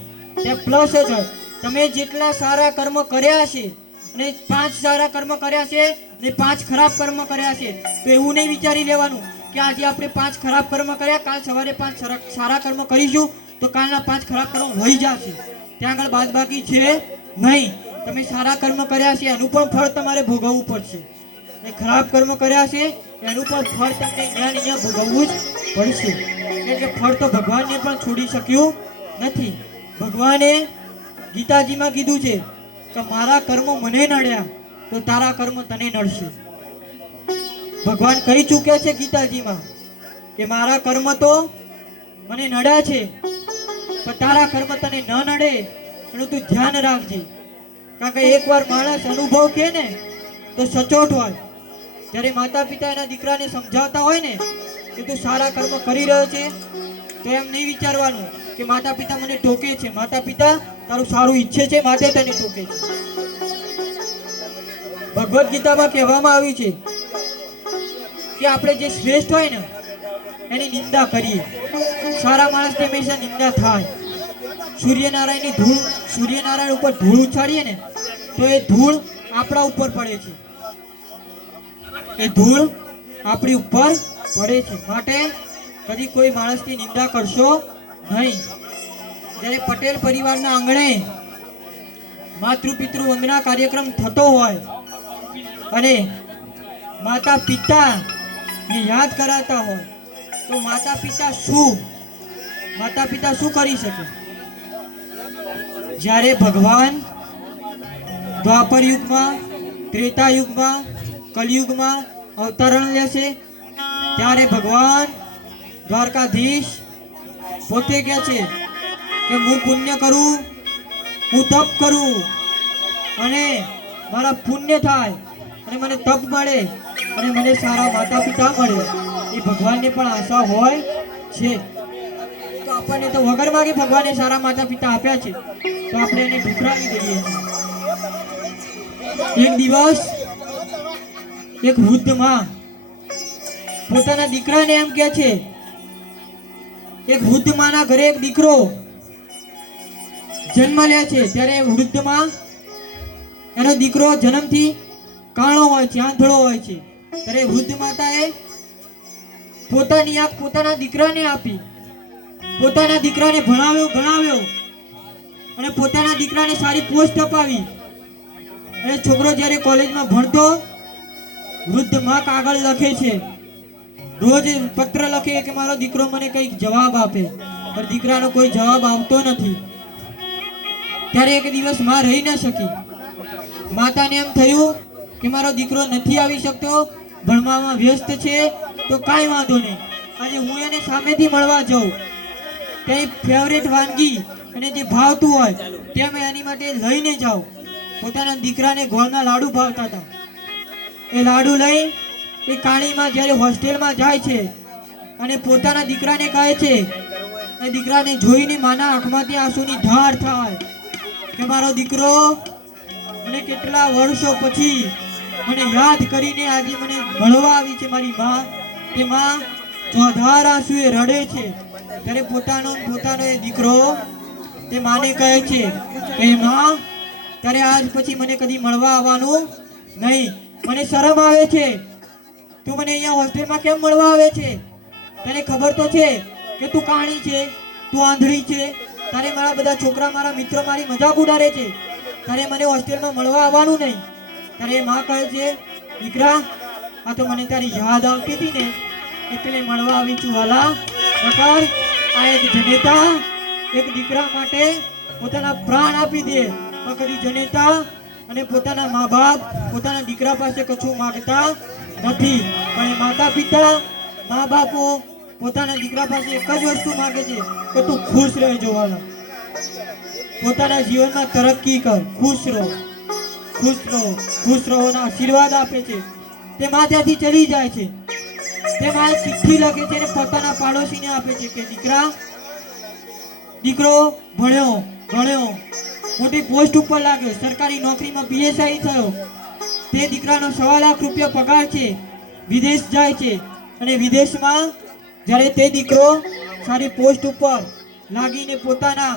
તે પ્લસ જ હોય. તમે જેટલા સારા કર્મ કર્યા છે અને 5 સારા કર્મ કર્યા છે અને 5 ખરાબ કર્મ કર્યા છે, તો એવું નહીં વિચારી લેવાનું કે આજે આપણે 5 ખરાબ કર્મ કર્યા, કાલ સવારે 5 સારા કર્મ કરીશું તો કાલના 5 ખરાબ કર્મ વહી જશે. ત્યાં આગળ બાદ બાકી છે નહીં. તમે સારા કર્મ કર્યા છે એનું પણ ફળ તમારે ભોગવવું પડશે, અને ખરાબ કર્મ કર્યા છે એનું પણ ફળ તમને અહીંયા ભોગવવું જ પડશે. એટલે ફળ તો ભગવાનને પણ છોડી શક્યું નથી. ભગવાને ગીતાજીમાં કીધું છે કે મારા કર્મ મને નડ્યા તો તારા કર્મ તને નડશે. ભગવાન કહી ચૂક્યા છે ગીતાજીમાં કે મારા કર્મ તો મને નડ્યા છે પણ તારા કર્મ તને ન નડે એનું તું ધ્યાન રાખજે. કારણ કે એકવાર માણસ અનુભવ કે ને તો સચોટ હોય. જ્યારે માતા પિતા એના દીકરાને સમજાવતા હોય ને કે તું સારા કર્મ કરી રહ્યો છે તો એમ નહીં વિચારવાનું કે માતા પિતા મને ટોકે છે, માતા પિતા તારું સારું ઈચ્છે છે માટે તને ટોકે છે. ભગવદ્ ગીતામાં કહેવામાં આવ્યું છે કે આપણે જે શ્રેષ્ઠ હોય ને એની નિંદા કરીએ. સારા માણસની હંમેશા નિંદા થાય. સૂર્યનારાયણ ઉપર ધૂળ ઉછાળીએ ને તો એ ધૂળ આપણા ઉપર પડે છે. એ ધૂળ આપણી ઉપર પડે છે. માટે કદી કોઈ માણસની નિંદા કરશો નહીં. જ્યારે પટેલ પરિવારના આંગણે માતૃપિતૃ વંદના કાર્યક્રમ થતો હોય અને માતા પિતાને યાદ કરાતા હોય તો માતા પિતા શું કરી શકે? જ્યારે ભગવાન દ્વાપર યુગમાં, ત્રેતા યુગમાં, કલયુગમાં અવતરણ લેશે ત્યારે ભગવાન દ્વારકાધીશ પોતે કહે છે કે હું પુણ્ય કરું, હું તપ કરું અને મારા પુણ્ય થાય અને મને તપ મળે અને મને સારા માતા પિતા મળે. એ ભગવાનને પણ આશા હોય છે. તો આપણને તો વગર માગે ભગવાને સારા માતા પિતા આપ્યા છે તો આપણે એને ઠુકરાવી દઈએ છીએ. એક દિવસ એક વૃદ્ધ માં પોતાના દીકરાને એમ કહે છે, એક વૃદ્ધ માના ઘરે એક દીકરો જન્મ લે છે ત્યારે વૃદ્ધ માં એનો દીકરો જન્મથી કાળો હોય છે, આંધળો હોય છે. ત્યારે વૃદ્ધ માતાએ પોતાની આંખ પોતાના દીકરાને આપી, પોતાના દીકરાને ભણાવ્યો અને પોતાના દીકરાને સારી પોસ્ટ અપાવી. અને છોકરો જ્યારે કોલેજમાં ભણતો વૃદ્ધ માં કાગળ લખે છે, રોજ પત્ર લખે કે મારો દીકરો મને કંઈક જવાબ આપે, પણ દીકરાનો કોઈ જવાબ આવતો નથી. ત્યારે એક દિવસ માં રહી ન શકી. માતાને એમ થયું કે મારો દીકરો નથી આવી શકતો, ભણવામાં વ્યસ્ત છે તો કાંઈ વાંધો નહીં, આજે હું એને સામેથી મળવા જાઉં. તેની ફેવરેટ વાનગી અને જે ભાવતું હોય તે મેં એની માટે લઈને જાઉં. પોતાના દીકરાને ગોળના લાડુ ભાવતા હતા. એ લાડુ લઈ એ કાણીમાં જ્યારે હોસ્ટેલમાં જાય છે અને પોતાના દીકરાને કહે છે, એ દીકરાને જોઈને માના આંખમાંથી આંસુની ધાર થાય કે મારો દીકરો મને કેટલા વર્ષો પછી મને યાદ કરીને આજે મને મળવા આવી છે મારી માં. તે માં ચોધાર આંસુએ રડે છે. ત્યારે પોતાનો એ દીકરો તે માને કહે છે કે માં ત્યારે આજ પછી મને કદી મળવા આવવાનું નહીં, મને શરમ આવે છે. તું મને અહીંયા હોસ્ટેલમાં કેમ મળવા આવે છે? તને ખબર તો છે કે તું કાણી છે, તું આંધળી છે, તારે મારા બધા છોકરા મારા મિત્રો મારી મજાક ઉડાડે છે, તારે મને હોસ્ટેલમાં મળવા આવવાનું નહીં. ત્યારે માં કહે છે, દીકરા આ તો મને તારી યાદ આવતી હતી ને એટલે મળવા આવી છું વાલા. નકર આ એક જનેતા એક દીકરા માટે પોતાના પ્રાણ આપી દે પણ કદી જનેતા અને પોતાના મા બાપ પોતાના દીકરા પાસે કશું માંગતા નથી. પણ માતા પિતા મા બાપો પોતાના દીકરા પાસે એક જ વસ્તુ માંગે છે કે તું ખુશ રહેજો વાલા, પોતાના જીવનમાં તરક્કી કર, ખુશ રહો, ખુશ રહો, ખુશ રહોના આશીર્વાદ આપે છે. તે માં ત્યાંથી ચલી જાય છે. તે માં ચિઠ્ઠી લખે છે અને પોતાના પાડોશીને આપે છે કે દીકરો ભણ્યો ગણ્યો, મોટી પોસ્ટ ઉપર લાગ્યો, સરકારી નોકરીમાં PSI થયો, તે દીકરાનો 1.25 લાખ રૂપિયા પગાર છે, વિદેશ જાય છે અને વિદેશમાં જ્યારે તે દીકરો સારી પોસ્ટ ઉપર લાગીને પોતાના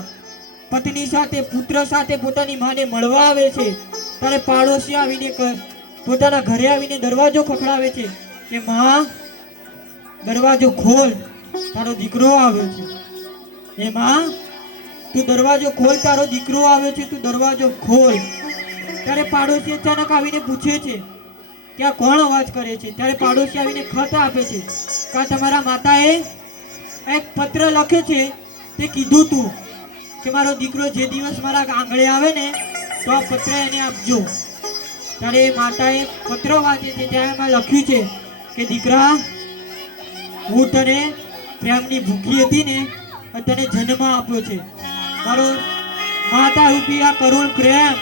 પત્ની સાથે પુત્ર સાથે પોતાની માને મળવા આવે છે ત્યારે પાડોશી આવીને પોતાના ઘરે આવીને દરવાજો ખખડાવે છે કે માં દરવાજો ખોલ, તારો દીકરો આવ્યો છે. એ માં તું દરવાજો ખોલ, તારો દીકરો આવ્યો છે, તું દરવાજો ખોલ. ત્યારે પાડોશી અચાનક આવીને પૂછે છે કે આ કોણ અવાજ કરે છે? ત્યારે પાડોશી આવીને ખત આપે છે કે આ તમારા માતાએ એક પત્ર લખ્યો છે તે કીધું તું કે મારો દીકરો જે દિવસ મારા આંગણે આવે ને તો આ પત્ર એને આપજો. ત્યારે માતાએ પત્ર વાંચે છે ત્યાં એમાં લખ્યું છે કે દીકરા, હું તને પ્રેમની ભૂખી હતી ને તને જન્મ આપ્યો છે. મારો માતા રૂપી આ કરુણ પ્રેમ,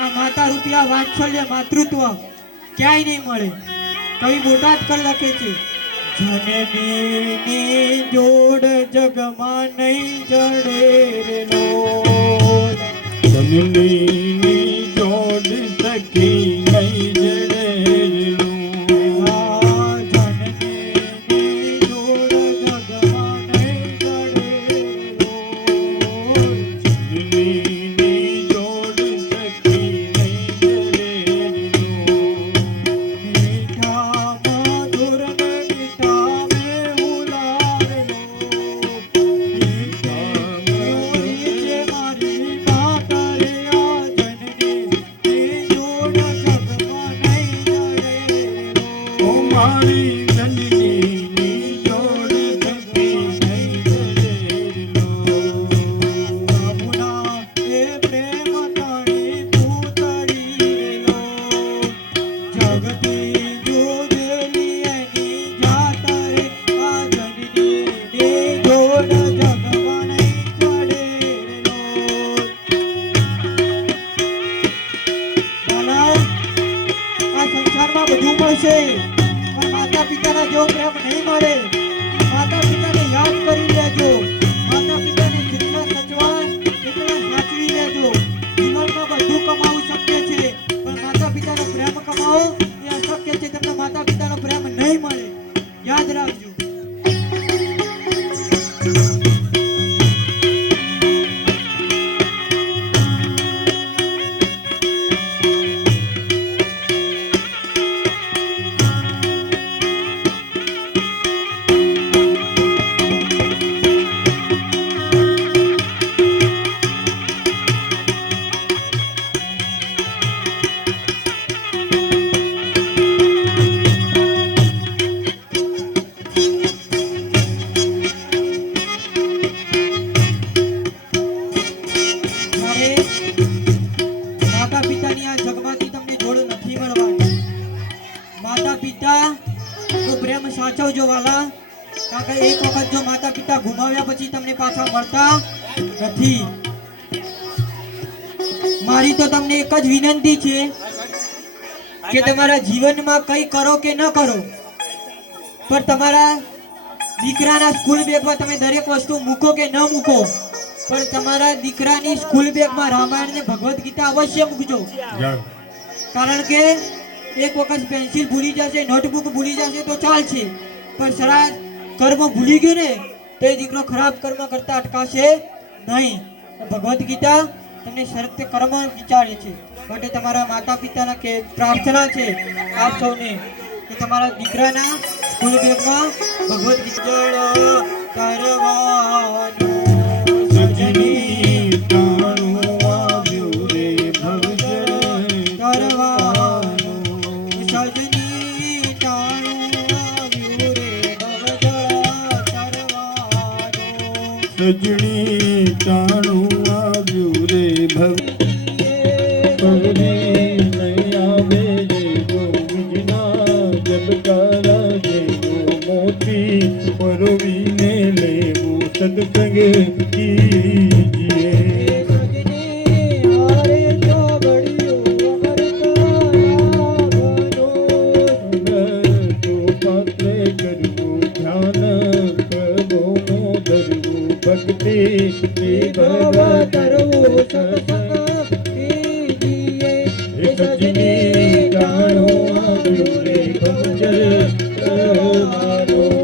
આ માતા રૂપી આ વાત્સલ્ય માતૃત્વ ક્યાંય નહીં મળે. કવિ બોટાદકર લખે છે, જનનીની જોડ જગમાં નહીં જડે રે લોલ. જનનીની જોડ સખી નહીં જડે આ જનનીની જોડ જગમાં નહીં જડે લોલ. જનનીની જોડ સખી નહીં જડે મીઠા મધુર ને મીઠા મેં ઉલારેલો. મોરી છે મારી માતા રે આ જનનીની જોડ જગમાં નહીં જડે ઓ લોલ. મારી જનનીની જોડ સખી નહીં જડે બાબુના એ પ્રેમ તણી પૂતળી લો. જગતી જોગેલી એની જાત રે આ જનનીની જોડ જગમાં નહીં જડે લો. બાલા, આ સંસારમાં બધું મળશે પણ માતા પિતાના જેવો પ્રેમ નહીં મળે. માતા પિતાને યાદ કરી લેજો. માતા પિતાને જેટલા સચવા એટલા સાચવી લેજો. જીવનમાં બધું કમાવું શક્ય છે પણ માતા પિતાનો પ્રેમ કમાવો એ અશક્ય છે. તમને માતા પિતાનો પ્રેમ નહીં મળે, યાદ રાખજો. જ્યારે માતા પિતાની આ જગમાંથી તમને જોડ નથી મળવાની. માતા પિતા નો પ્રેમ સાચવજો વાલા. કારણ કે એક વખત જો માતા પિતા ગુમાવ્યા પછી તમને પાછા મળતા નથી. મારી તો તમને એક જ વિનંતી છે કે તમારા જીવનમાં કંઈ કરો કે ન કરો પણ તમારા દીકરાના સ્કૂલ બેગમાં તમે દરેક વસ્તુ મૂકો કે ન મૂકો પણ તમારા દીકરાની સ્કૂલ બેગમાં રામાયણ ને ભગવદ્ ગીતા અવશ્ય મૂકજો. કારણ કે એક વખત પેન્સિલ ભૂલી જશે, નોટબુક ભૂલી જશે તો ચાલશે પણ સારા કર્મ ભૂલી ગયો ને તો એ દીકરો ખરાબ કર્મ કરતા અટકાશે નહીં. ભગવદ્ ગીતા તમને સત્ય કર્મ વિચારે છે માટે તમારા માતા પિતાના કે પ્રાર્થના છે આપ સૌને કે તમારા દીકરાના સ્કૂલ બેગમાં ભગવદ્ ગીતા કરવાનું. સજની ટાણું આવ્યું રે ભવજળ કરવાનું. સજની ટાણું આવ્યું રે ભવજળ કરવાનું. સજણી ટાણું આવ્યું રે ભવને નહીં આવે જેવો વીજના જબકારા જેવો મોતી પરોવીને લેવું સત્સંગ કીજીએ. સજની હારે ચોગડિયું અમૃત તો પાત્રે કરવું ધ્યાન પ્રભુનો ધરવું ભક્તિ ભવ તરવું સત્સંગ કીજીએ. હે સજની ટાણું આવ્યું રે ભવજળ કરવાનું.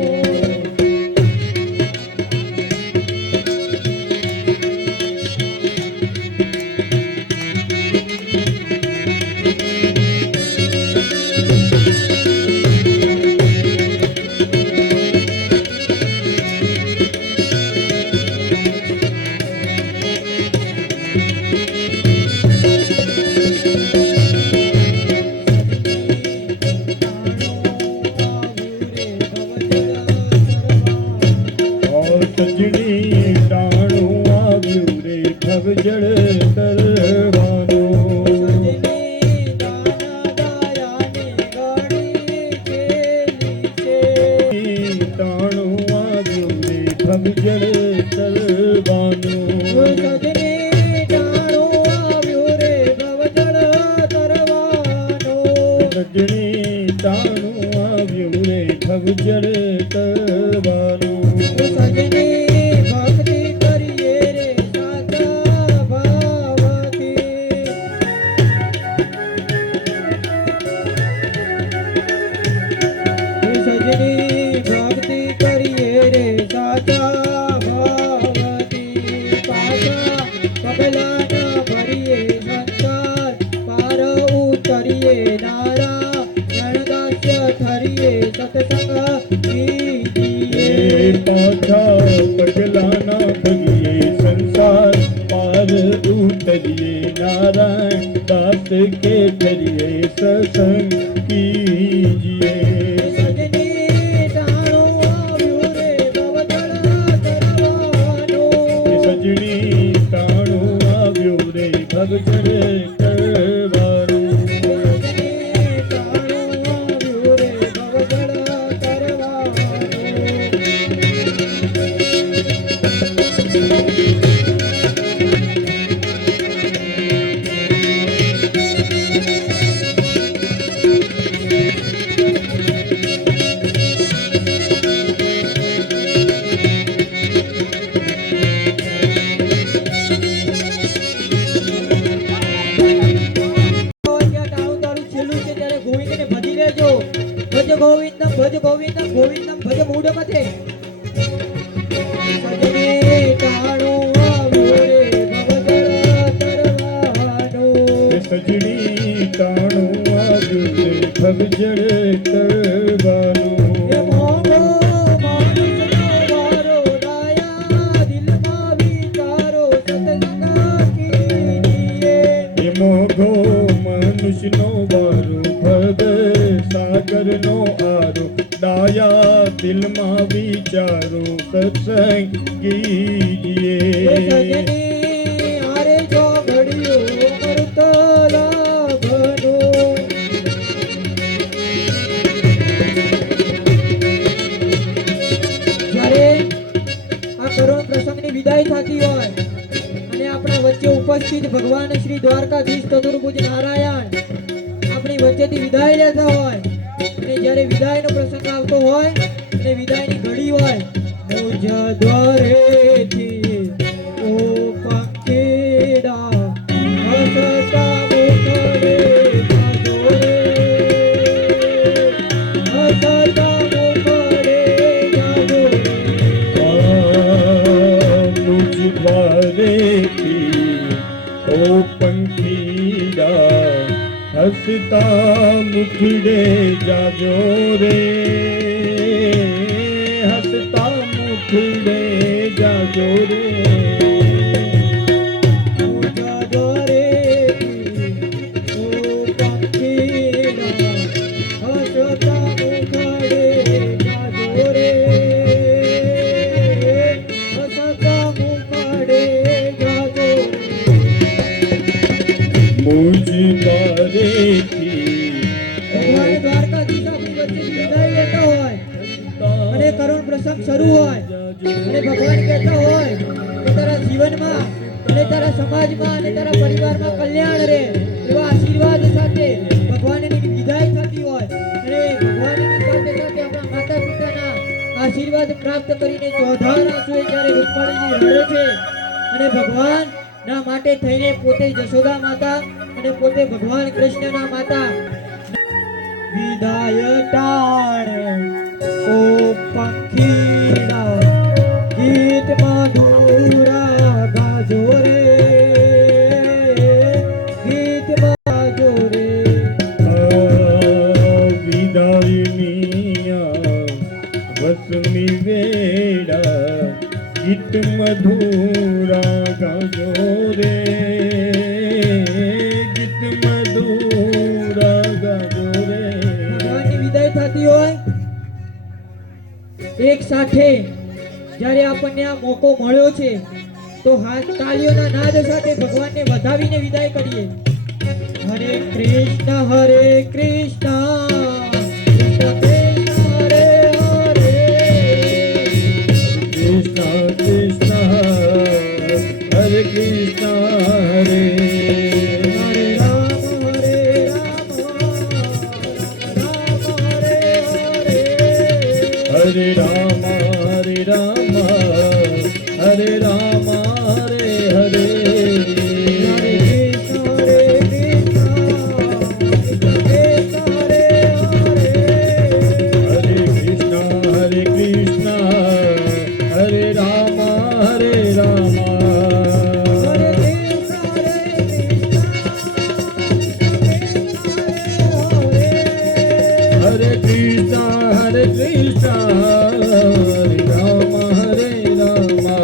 જળ તરવાનો સજની દાના દાયાની ઘડી કેલી છે. તાણું આવ્યું રે ભગજળ તરવાનું સજની ટાણું આવ્યું રે ભવજળ તરવાનો. રજણી તાણું આવ્યું રે ભગજળ તરવાનું સજની ભક્તિ કરીએ રે સાચા ભાવથી. સજની ભક્તિ કરીએ રે સાચા ભાવથી. પાછા પગલાં ન ભરીએ સંસાર પાર ઉતરીએ નારા જણદાસ્ય ઠરીએ સત્સંગ કીજીએ. પાછા પગલાના ભરીએ સંસાર પાર ઉતરીએ નારાયણ દાસ કે ધરીએ સત્સંગ કીજીએ સજની ટાણું આવ્યું રે ભવજળ તરવાનો. સજણી તાણું આવ્યું રે ભગજળ કરવાનું સજની ટાણું આવ્યું રે ભવજળ તરવાનો. ત્યાં ટાણું તારું છેલ્લું છે ત્યારે ગોવિંદને ભજી લેજો. ભજ ગોવિંદમ ભજ ગોવિંદમ ગોવિંદમ ભજ મૂઢમતે. સજની ટાણું આવ્યું રે ભવજળ તરવાનો. સજણી તાણું આવ્યું રે ભગજળ કરવાનું એ મોંઘો માણસનો વારો ડાયા દિલમાં વિચારો સત્સંગ કીજીએ. એ મોઘો મનુષ્યનો વારો ભગ સાગરનો આરો ડાયા દિલમાં વિચારો સત્સંગ એ કીજીએ સજની હારે જો ઘડિયો અમૃત લાભનો. જ્યારે આ કરુણ પ્રસંગની વિદાય થતી હોય અને આપણા વચ્ચે ઉપસ્થિત ભગવાન શ્રી દ્વારકાધીશ ચતુર્ભુજ નારાયણ આપણી વચ્ચેથી વિદાય લેતા હોય અને જ્યારે વિદાયનો પ્રસંગ આવતો હોય અને વિદાયની ઘડી હોય મુજ દ્વારેથી ઓ પંખીડા હસતા મુખડે જાજો રે. હસતા મુખડે જાજો રે. મુજ દ્વારેથી ઓ પંખીડા હસતા મુખડે જાજો રે હસતા મુખડે જાજો રે મુજ દ્વારેથી ઓ પંખીડા હસતા મુખડે જાજો રે. હસતા મુખડે જાજો રે. મુજ દ્વારેથી ભગવાન દ્વારકાધીશ આપણી વચ્ચેથી વિદાય લેતા હોય અને કરુણ પ્રસંગ શરૂ હોય અને ભગવાન કહેતા હોય કે તારા જીવનમાં અને તારા સમાજમાં અને તારા પરિવારમાં કલ્યાણ રહે એવા આશીર્વાદ સાથે ભગવાનની વિદાય થતી હોય અને ભગવાનની સાથે સાથે આપણા માતા પિતાના આશીર્વાદ પ્રાપ્ત કરીને ચોધાર આંસુએ જ્યારે રૂકમણીજી રડે છે અને ભગવાનના માટે થઈને પોતે જશોદા માતા અને પોતે ભગવાન કૃષ્ણના માતા વિદાય ટાણે ઓ પંખીડા ગીત મધુરા ગાજો રે. ગીત ગાજો રે. વિદાયનિયા વસમી વેડા ગીત મધુરા ગાજો રે ગીત મધુરા ગાજો રે ભગવાનની વિદાય થતી હોય એક સાથે જ્યારે આપણને આ મોકો મળ્યો છે તો હાથ તાળીઓના નાદ સાથે ભગવાનને વધાવીને વિદાય કરીએ. હરે કૃષ્ણ કૃષ્ણ કૃષ્ણ હરે હરે Krishna Krishna Hare Krishna Hare હરે રામ હરે Ram Hare Rama Hare Rama Hare Rama Hare Hare Hare Krishna Hare Krishna Hare Rama Hare Rama Hare Krishna Hare Krishna Hare Rama Hare Rama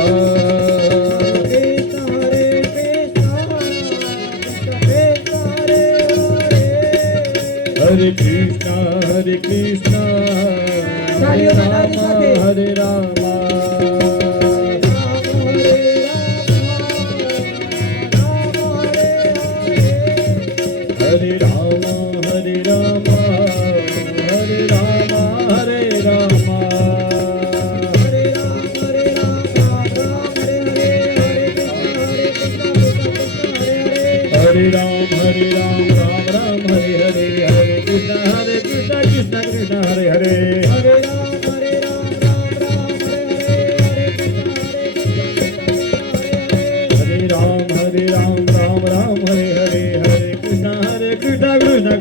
Hare Krishna Hare Krishna Hare Rama Hare Rama Hare Rama Hare Rama Hare Rama Hare Rama Hare Ram Hare Ram Ram Ram Hare Hare Hare Krishna Krishna Krishna Hare Hare Hare Ram Hare Ram Ram Ram Hare Hare Hare Krishna Krishna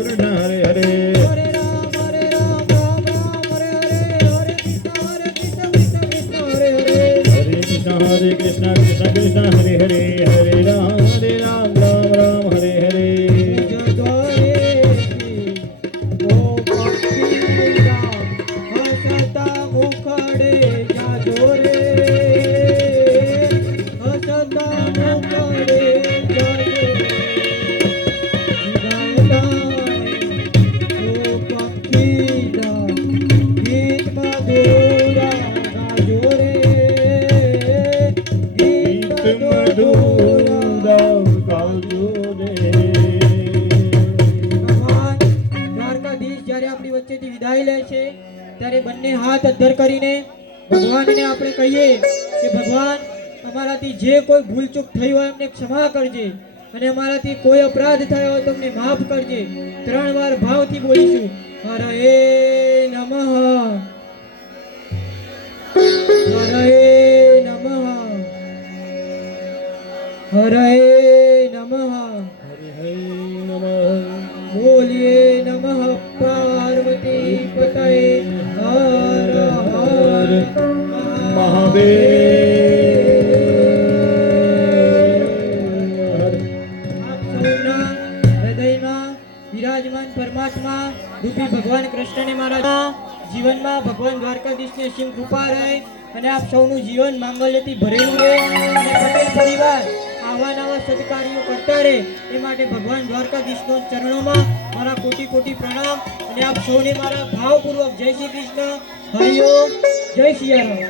Krishna Hare Hare Hare Krishna Krishna Krishna Hare Hare Hare Ram Ram Ram Hare Hare ગીત મધુર ગાજો રે ભગવાન દ્વારકાધીશ જ્યારે આપણી વચ્ચેથી વિદાય લે છે ત્યારે બંને હાથ અદ્ધર કરીને ભગવાનને આપણે કહીએ કે ભગવાન અમારાથી જે કોઈ ભૂલચૂક થઈ હોય એમને ક્ષમા કરજે અને અમારાથી કોઈ અપરાધ થયો હોય તો અમને માફ કરજે. 3 વાર ભાવથી બોલીશું. હરએ નમઃ હરએ નમઃ હરએ નમઃ હરે હરે નમઃ બોલીએ નમઃ પાર્વતી પતય હર હર મહાદેવ આપ સૌના હૃદયમાં વિરાજમાન પરમાત્મા રૂપી ભગવાન કૃષ્ણને મારા જીવનમાં ભગવાન દ્વારકાધીશની અસીમ કૃપા રહે અને આપ સૌનું જીવન માંગલ્યથી ભરેલું રહે અને પટેલ પરિવાર આવા નવા સત્કાર્યો કરતા રહે એ માટે ભગવાન દ્વારકાધીશના ચરણોમાં મારા કોટી કોટી પ્રણામ અને આપ સૌને મારા ભાવપૂર્વક જય શ્રી કૃષ્ણ હરિ ઓમ જય સિયારામ.